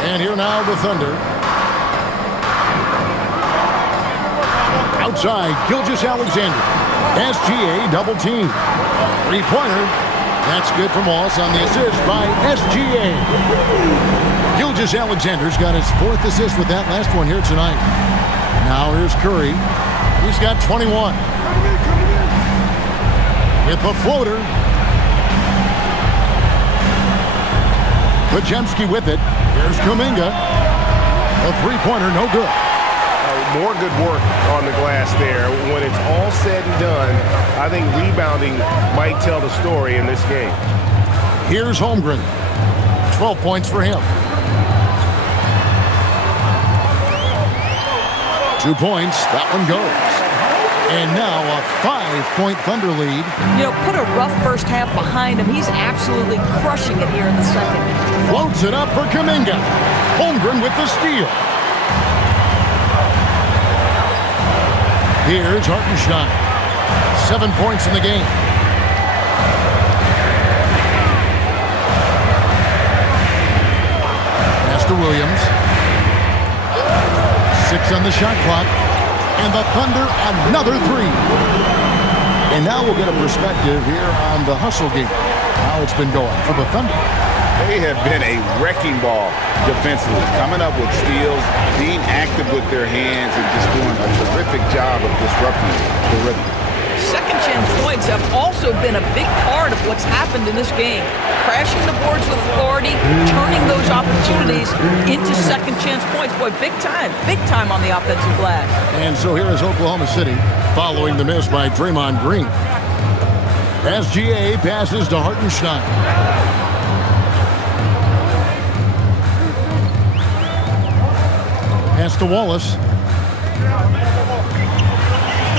And here now the Thunder. Outside, Gilgeous-Alexander. SGA double team. Three-pointer. That's good from Wallace on the assist by SGA. Gilgeous-Alexander's got his 4th assist with that last one here tonight. Now here's Curry. He's got 21. With the floater. Podziemski with it. Here's Kuminga. A three-pointer, no good. More good work on the glass there. When it's all said and done, I think rebounding might tell the story in this game. Here's Holmgren. 12 points for him. 2 points. That one goes. And now a 5-point Thunder lead. You know, put a rough first half behind him. He's absolutely crushing it here in the second. Floats it up for Kuminga. Holmgren with the steal. Here's Hartenstein. 7 points in the game. Pass to Williams. 6 on the shot clock. And the Thunder, another 3. And now we'll get a perspective here on the hustle game. How it's been going for the Thunder. They have been a wrecking ball defensively, coming up with steals, being active with their hands, and just doing a terrific job of disrupting the rhythm. Second chance points have also been a big part of what's happened in this game. Crashing the boards with authority, turning those opportunities into second chance points. Boy, big time on the offensive glass. And so here is Oklahoma City following the miss by Draymond Green. SGA passes to Hartenstein. Pass to Wallace.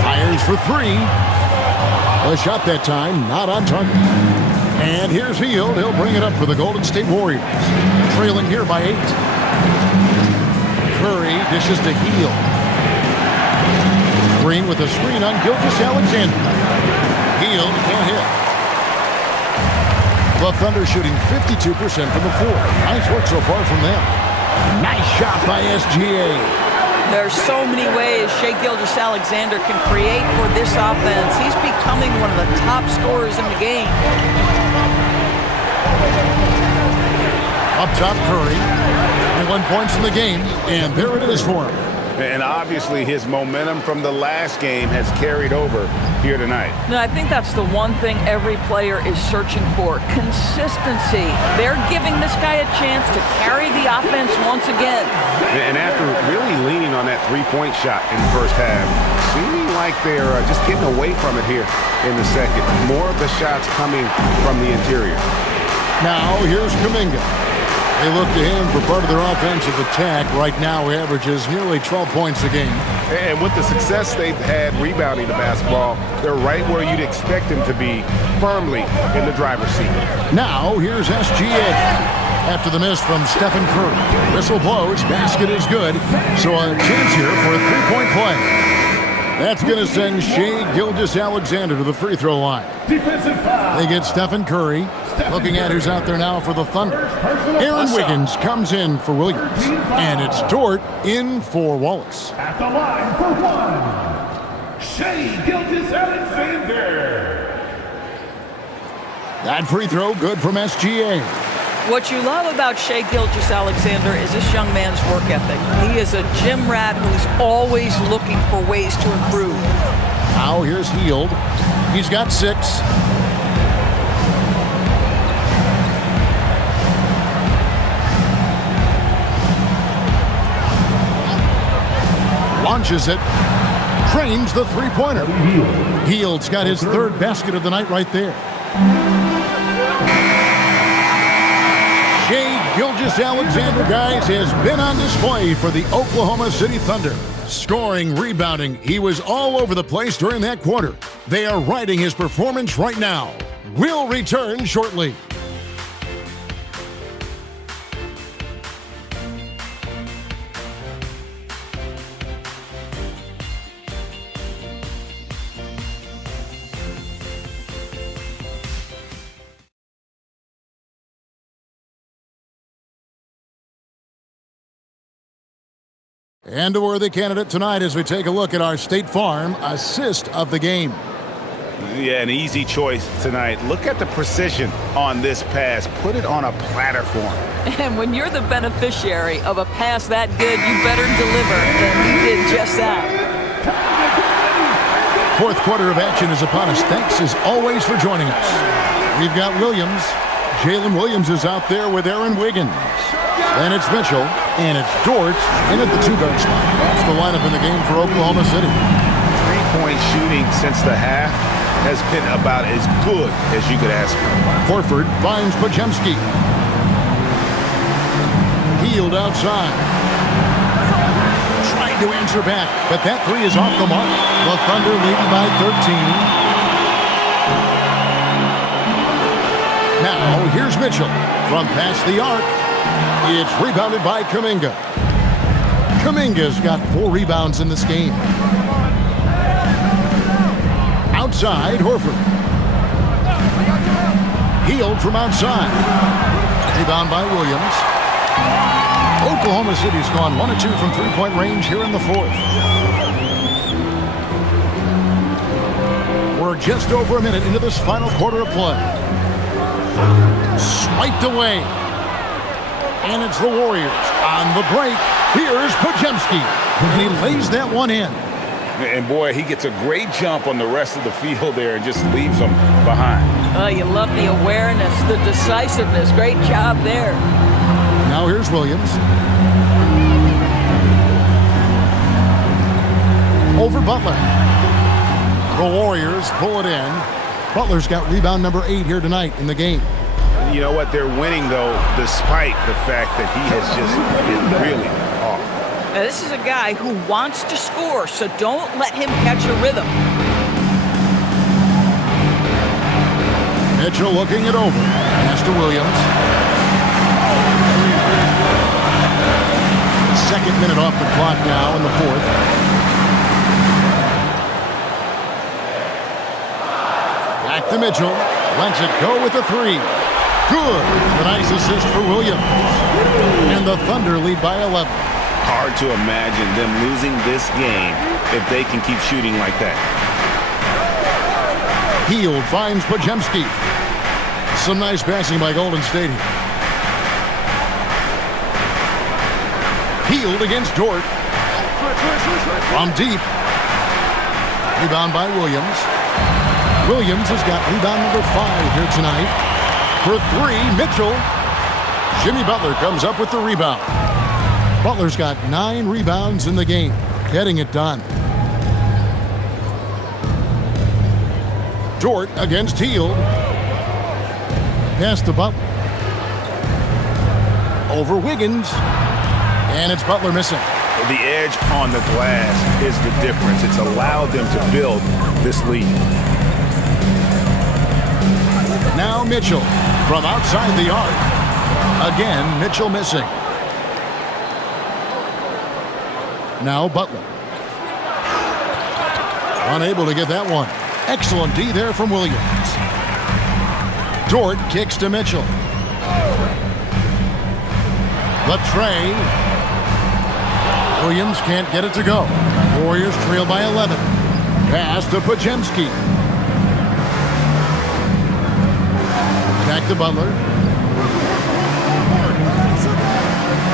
Fires for 3. A shot that time, not on target. And here's Hield. He'll bring it up for the Golden State Warriors. Trailing here by 8. Curry dishes to Hield. Green with a screen on Gilgeous-Alexander. Hield can't hit. The Thunder shooting 52% from the floor. Nice work so far from them. Nice shot by SGA. There's so many ways Shai Gilgeous-Alexander can create for this offense. He's becoming one of the top scorers in the game. Up top, Curry. 21 points in the game, and there it is for him. And obviously his momentum from the last game has carried over here tonight. No, I think that's the one thing every player is searching for, consistency. They're giving this guy a chance to carry the offense once again. And after really leaning on that three-point shot in the first half, seeming like they're just getting away from it here in the second. More of the shots coming from the interior. Now here's Kuminga. They look to him for part of their offensive attack. Right now, he averages nearly 12 points a game. And with the success they've had rebounding the basketball, they're right where you'd expect them to be, firmly in the driver's seat. Now, here's SGA. After the miss from Stephen Curry. Whistle blows, basket is good. So a chance here for a three-point play. That's going to send Shai Gilgeous-Alexander to the free throw line. Defensive foul. They get Stephen Curry. Looking at who's out there now for the Thunder. Aaron Wiggins comes in for Williams. And it's Dort in for Wallace. At the line for 1, Shai Gilgeous-Alexander. That free throw good from SGA. What you love about Shai Gilgeous-Alexander is this young man's work ethic. He is a gym rat who's always looking for ways to improve. Now here's Hield. He's got 6. Launches it. Trains the three-pointer. Hield's got his 3rd basket of the night right there. Shai Gilgeous-Alexander, guys, has been on display for the Oklahoma City Thunder. Scoring, rebounding, he was all over the place during that quarter. They are riding his performance right now. We'll return shortly. And a worthy candidate tonight as we take a look at our State Farm assist of the game. Yeah, an easy choice tonight. Look at the precision on this pass. Put it on a platter for him. And when you're the beneficiary of a pass that good, you better deliver. And you did just that. Fourth quarter of action is upon us. Thanks as always for joining us. We've got Williams. Jaylen Williams is out there with Aaron Wiggins. And it's Mitchell, and it's Dort in at the two-guard spot. That's the lineup in the game for Oklahoma City. Three-point shooting since the half has been about as good as you could ask for. Horford finds Podziemski. Healed outside. Trying to answer back, but that three is off the mark. The Thunder leading by 13. Now, here's Mitchell from past the arc. It's rebounded by Kuminga. Kuminga's got 4 rebounds in this game. Outside, Horford. Healed from outside. Rebound by Williams. Oklahoma City's gone 1 of 2 from three-point range here in the fourth. We're just over a minute into this final quarter of play. Swiped away. And it's the Warriors on the break. Here's Podziemski. And he lays that one in. And boy, he gets a great jump on the rest of the field there and just leaves them behind. Oh, you love the awareness, the decisiveness. Great job there. Now here's Williams. Over Butler. The Warriors pull it in. Butler's got rebound number 8 here tonight in the game. You know what? They're winning, though, despite the fact that he has just been really off. Now, this is a guy who wants to score, so don't let him catch a rhythm. Mitchell looking it over. Pass to Williams. Second minute off the clock now in the fourth. Back to Mitchell. Lets it go with a 3. Good. A nice assist for Williams. And the Thunder lead by 11. Hard to imagine them losing this game if they can keep shooting like that. Heald finds Podziemski. Some nice passing by Golden State. Heald against Dort. From deep. Rebound by Williams. Williams has got rebound number 5 here tonight. For 3, Mitchell. Jimmy Butler comes up with the rebound. Butler's got 9 rebounds in the game, getting it done. Dort against Heald. Pass to Butler. Over Wiggins. And it's Butler missing. The edge on the glass is the difference. It's allowed them to build this lead. Now Mitchell from outside the arc. Again, Mitchell missing. Now Butler. Unable to get that one. Excellent D there from Williams. Dort kicks to Mitchell. The tray. Williams can't get it to go. Warriors trail by 11. Pass to Podziemski. Back to Butler.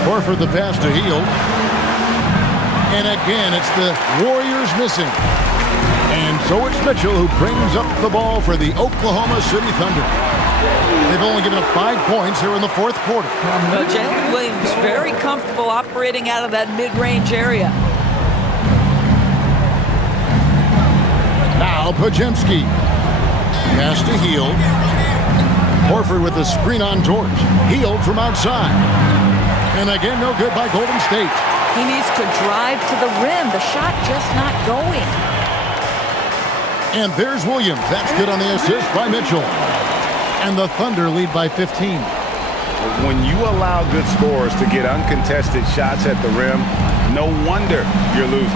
Horford the pass to Heald. And again, it's the Warriors missing. And so it's Mitchell who brings up the ball for the Oklahoma City Thunder. They've only given up 5 points here in the fourth quarter. Well, Jaylen Williams very comfortable operating out of that mid-range area. Now Podziemski. Pass to Heald. Horford with the screen on Dort. Heald from outside. And again, no good by Golden State. He needs to drive to the rim. The shot just not going. And there's Williams. That's good on the assist by Mitchell. And the Thunder lead by 15. When you allow good scorers to get uncontested shots at the rim, no wonder you're losing.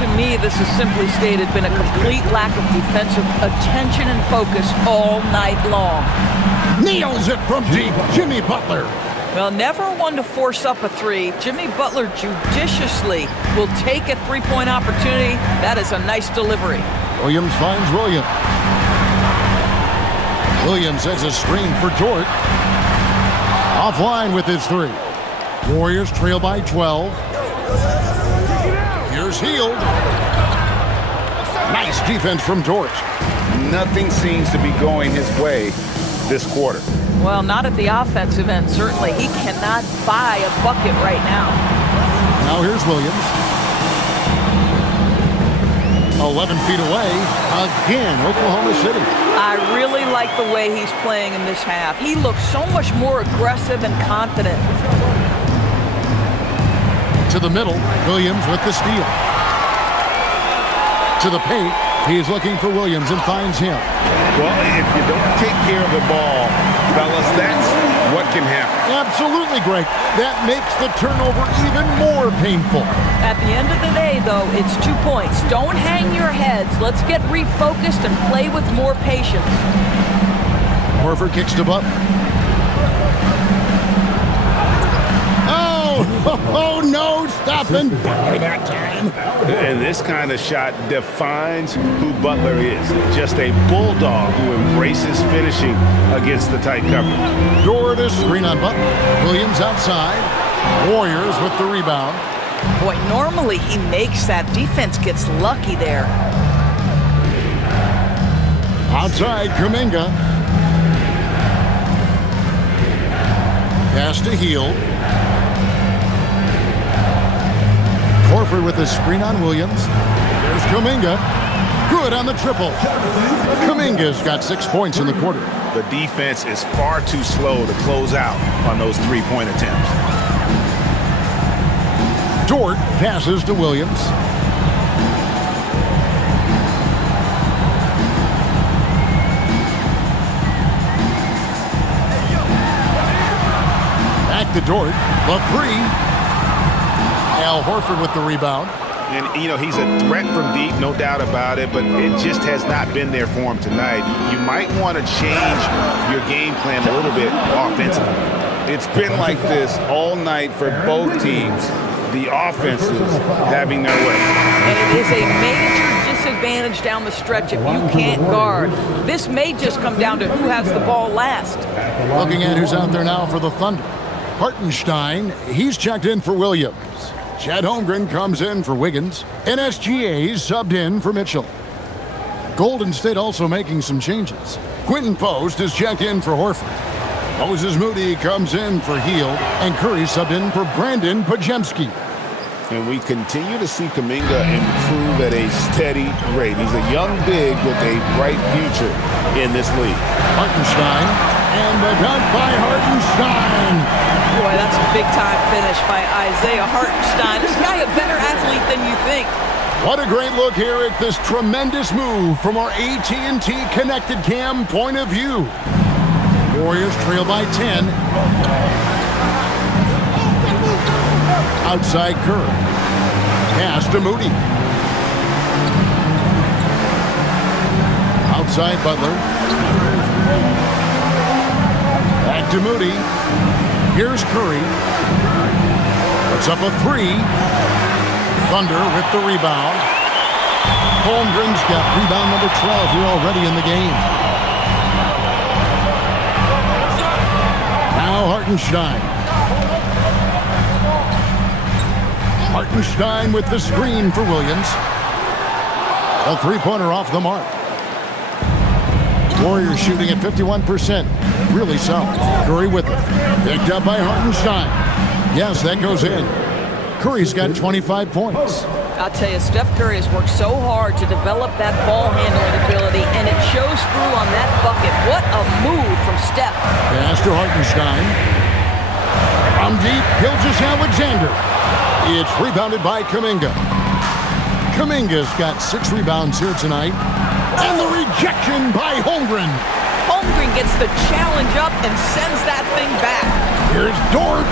To me, this has simply stated been a complete lack of defensive attention and focus all night long. Nails it from deep, Jimmy Butler. Well, never one to force up a three. Jimmy Butler judiciously will take a three-point opportunity. That is a nice delivery. Williams finds Williams. Williams sets a screen for Dort. Offline with his three. Warriors trail by 12. Here's Hield. Nice defense from Dort. Nothing seems to be going his way this quarter. Well, not at the offensive end, certainly. He cannot buy a bucket right now. Now here's Williams. 11 feet away. Again, Oklahoma City. I really like the way he's playing in this half. He looks so much more aggressive and confident. To the middle, Williams with the steal. To the paint, he's looking for Williams and finds him. Well, if you don't take care of the ball, fellas, that's what can happen. Absolutely, Greg. That makes the turnover even more painful. At the end of the day, though, it's 2 points. Don't hang your heads. Let's get refocused and play with more patience. Horford kicks to Butler. Oh, no, stopping Butler that time. And this kind of shot defines who Butler is. Just a bulldog who embraces finishing against the tight coverage. Dort a screen on Butler. Williams outside. Warriors with the rebound. Boy, normally he makes that. Defense gets lucky there. Outside, Kuminga. Pass to Hield. Horford with a screen on Williams. Here's Kuminga. Good on the triple. Kuminga's got 6 points in the quarter. The defense is far too slow to close out on those three-point attempts. Dort passes to Williams. Back to Dort. The three. Al Horford with the rebound. And, you know, he's a threat from deep, no doubt about it, but it just has not been there for him tonight. You might want to change your game plan a little bit offensively. It's been like this all night for both teams. The offenses having their way. And it is a major disadvantage down the stretch if you can't guard. This may just come down to who has the ball last. Looking at who's out there now for the Thunder. Hartenstein, he's checked in for Williams. Chad Holmgren comes in for Wiggins. NSGA's subbed in for Mitchell. Golden State also making some changes. Quentin Post is checked in for Horford. Moses Moody comes in for Hield. And Curry subbed in for Brandon Pajemski. And we continue to see Kuminga improve at a steady rate. He's a young big with a bright future in this league. Hartenstein, and the dunk by Hartenstein. Boy, that's a big-time finish by Isaiah Hartenstein. This guy a better athlete than you think. What a great look here at this tremendous move from our AT&T Connected Cam point of view. Warriors trail by 10. Outside Curry. Pass to Moody. Outside Butler. Back to Moody. Here's Curry. Puts up a three. Thunder with the rebound. Holmgren's got rebound number 12 here already in the game. Now Hartenstein. Hartenstein with the screen for Williams. A three-pointer off the mark. Warriors shooting at 51%. Really solid. Curry with it. Picked up by Hartenstein. Yes, that goes in. Curry's got 25 points. I'll tell you, Steph Curry has worked so hard to develop that ball handling ability, and it shows through on that bucket. What a move from Steph. Pass to Hartenstein. From deep, Gilgeous-Alexander. It's rebounded by Kuminga. Kuminga's got 6 rebounds here tonight. And the rejection by Holmgren. Holmgren gets the challenge up and sends that thing back. Here's Dort.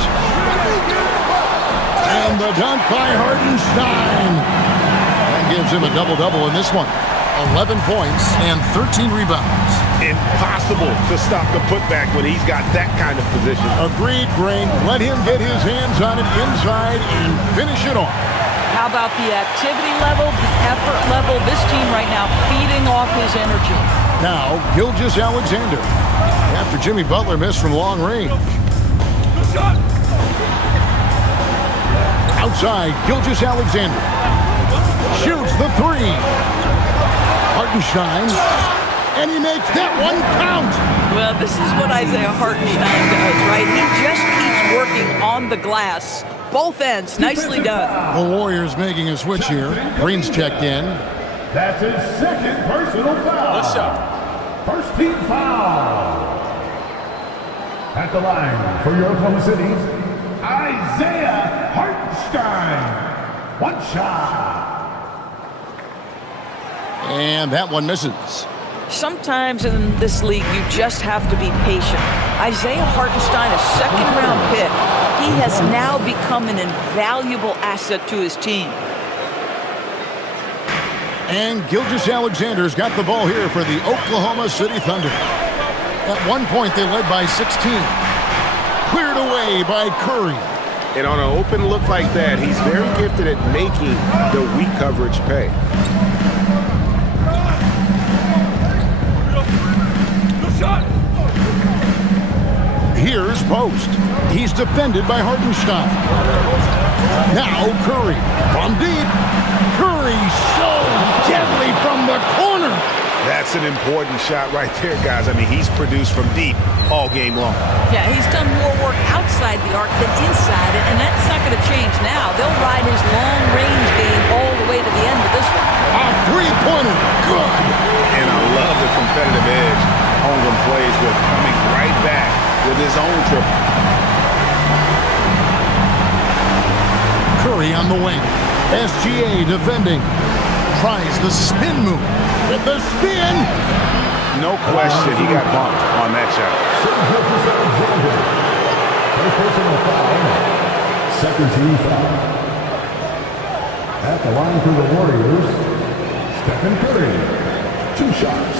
And the dunk by Hartenstein. That gives him a double-double in this one. 11 points and 13 rebounds. Impossible to stop the putback when he's got that kind of position. Agreed, Brain. Let him get his hands on it inside and finish it off. How about the activity level, the effort level? This team right now feeding off his energy. Now, Gilgeous-Alexander. After Jimmy Butler missed from long range. Outside, Gilgeous-Alexander. Shoots the three. Hartenstein. And he makes that one count. Well, this is what Isaiah Hartenstein does, right? He just keeps working on the glass. Both ends. Nicely done. The Warriors making a switch here. Green's checked in. That's his second personal foul. Let's shot. First team foul. At the line for your Oklahoma City, Isaiah Hartenstein. One shot. And that one misses. Sometimes in this league, you just have to be patient. Isaiah Hartenstein, a second-round pick, he has now become an invaluable asset to his team. And Gilgeous-Alexander's got the ball here for the Oklahoma City Thunder. At one point, they led by 16. Cleared away by Curry. And on an open look like that, he's very gifted at making the weak coverage pay. Here's Post. He's defended by Hartenstein. Now Curry from deep. Curry so deadly from the corner. That's an important shot right there, guys. I mean, he's produced from deep all game long. Yeah, he's done more work outside the arc than inside it, and that's not going to change now. They'll ride his long-range game all the way to the end of this one. A three-pointer. Good. And I love the competitive edge Holmgren plays with, coming right back with his own triple. Curry on the wing. SGA defending. Tries the spin move. With the spin. No question he got bumped on that shot. First personal foul. Second team foul. At the line for the Warriors, Stephen Curry. 2 shots.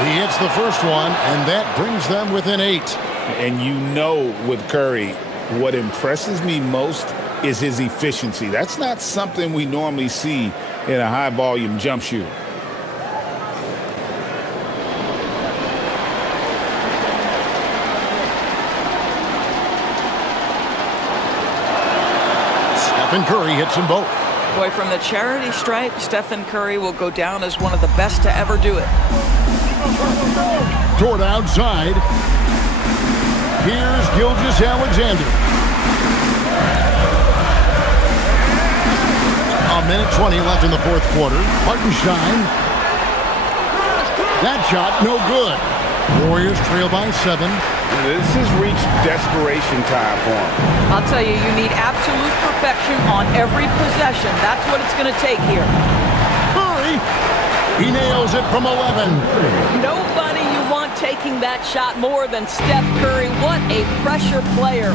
He hits the first one, and that brings them within 8. And you know with Curry, what impresses me most is his efficiency. That's not something we normally see in a high-volume jump shooter. Stephen Curry hits them both. Boy, from the charity stripe, Stephen Curry will go down as one of the best to ever do it. Toward outside. Here's Gilgeous-Alexander. A minute 20 left in the fourth quarter. Hartenstein. That shot, no good. Warriors trail by 7. This has reached desperation time for him. I'll tell you, you need absolute perfection on every possession. That's what it's going to take here. Curry. He nails it from 11. Nobody you want taking that shot more than Steph Curry. What a pressure player.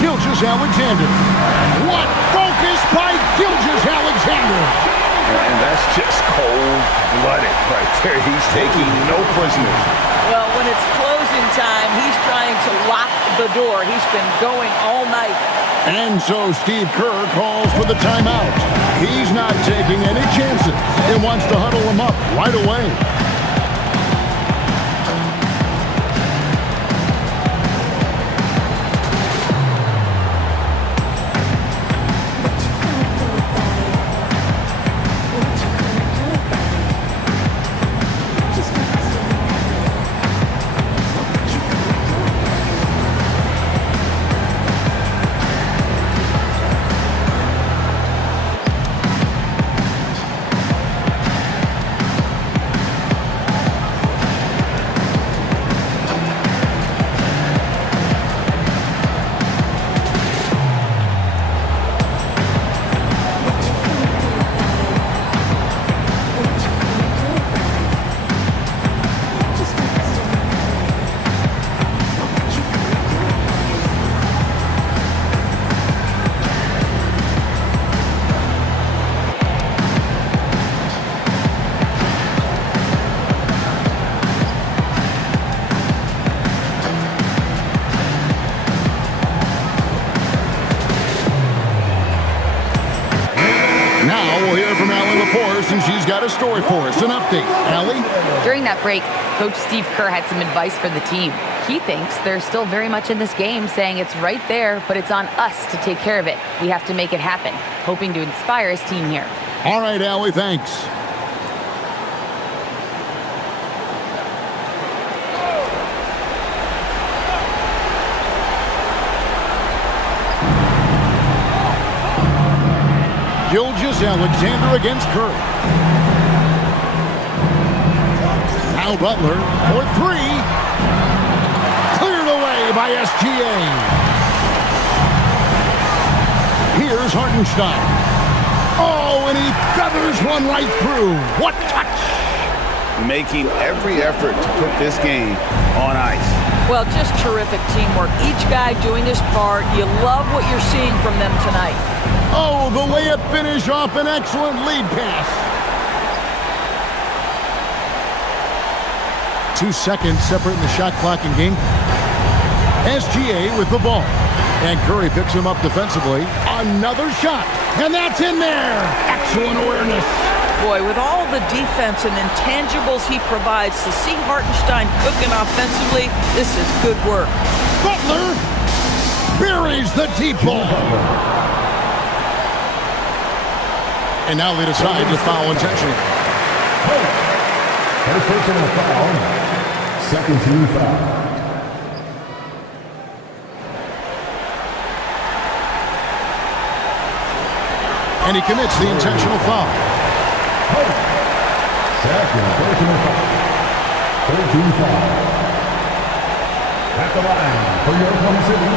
Gilgeous-Alexander. What focus by Gilgeous-Alexander. And that's just cold-blooded right there. He's taking no prisoners. Well, when it's closing time, he's trying to lock the door. He's been going all night. And so Steve Kerr calls for the timeout. He's not taking any chances and wants to huddle them up right away. Now we'll hear from Allie LaForce, and she's got a story for us. An update. Allie? During that break, Coach Steve Kerr had some advice for the team. He thinks they're still very much in this game, saying it's right there, but it's on us to take care of it. We have to make it happen, hoping to inspire his team here. All right, Allie, thanks. Gilgeous-Alexander against Curry. Now Butler for three. Cleared away by SGA. Here's Hartenstein. Oh, and he feathers one right through. What touch! Making every effort to put this game on ice. Well, just terrific teamwork. Each guy doing his part. You love what you're seeing from them tonight. Oh, the layup finish off an excellent lead pass. 2 seconds separating the shot clock and game. SGA with the ball. And Curry picks him up defensively. Another shot. And that's in there. Excellent awareness. Boy, with all the defense and intangibles he provides, to see Hartenstein cooking offensively, this is good work. Butler buries the deep ball. And now they decide to foul intentionally. First personal foul. Second team foul. And he commits the intentional foul. Second personal foul. 13 foul. At the line for your Oklahoma City.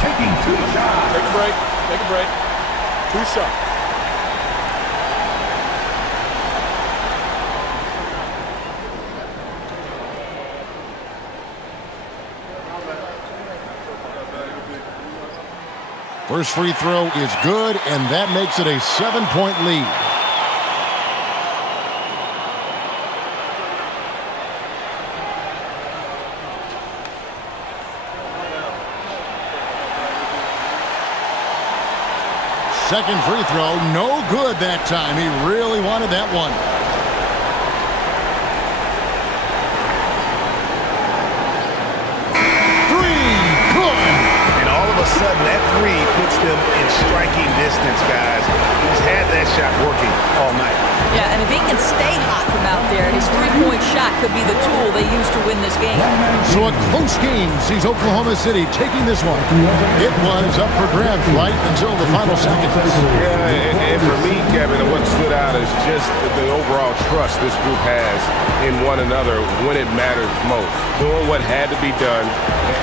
Taking 2 shots. Take a break. Take a break. 2 shots. First free throw is good, and that makes it a 7-point lead. Second free throw, no good that time. He really wanted that one. Three, good. And all of a sudden, that three puts them in striking distance, guys. He's had that shot working all night. Yeah, and if he can stay hot from out there, his three-point shot could be the tool they use to win this game. So a close game sees Oklahoma City taking this one. It was up for grabs right until the final seconds. Yeah, and for me, Kevin, what stood out is just the overall trust this group has in one another when it matters most. Doing what had to be done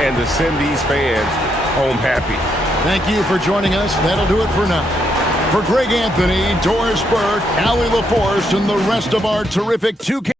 and to send these fans home happy. Thank you for joining us. That'll do it for now. For Greg Anthony, Doris Burke, Allie LaForce, and the rest of our terrific 2K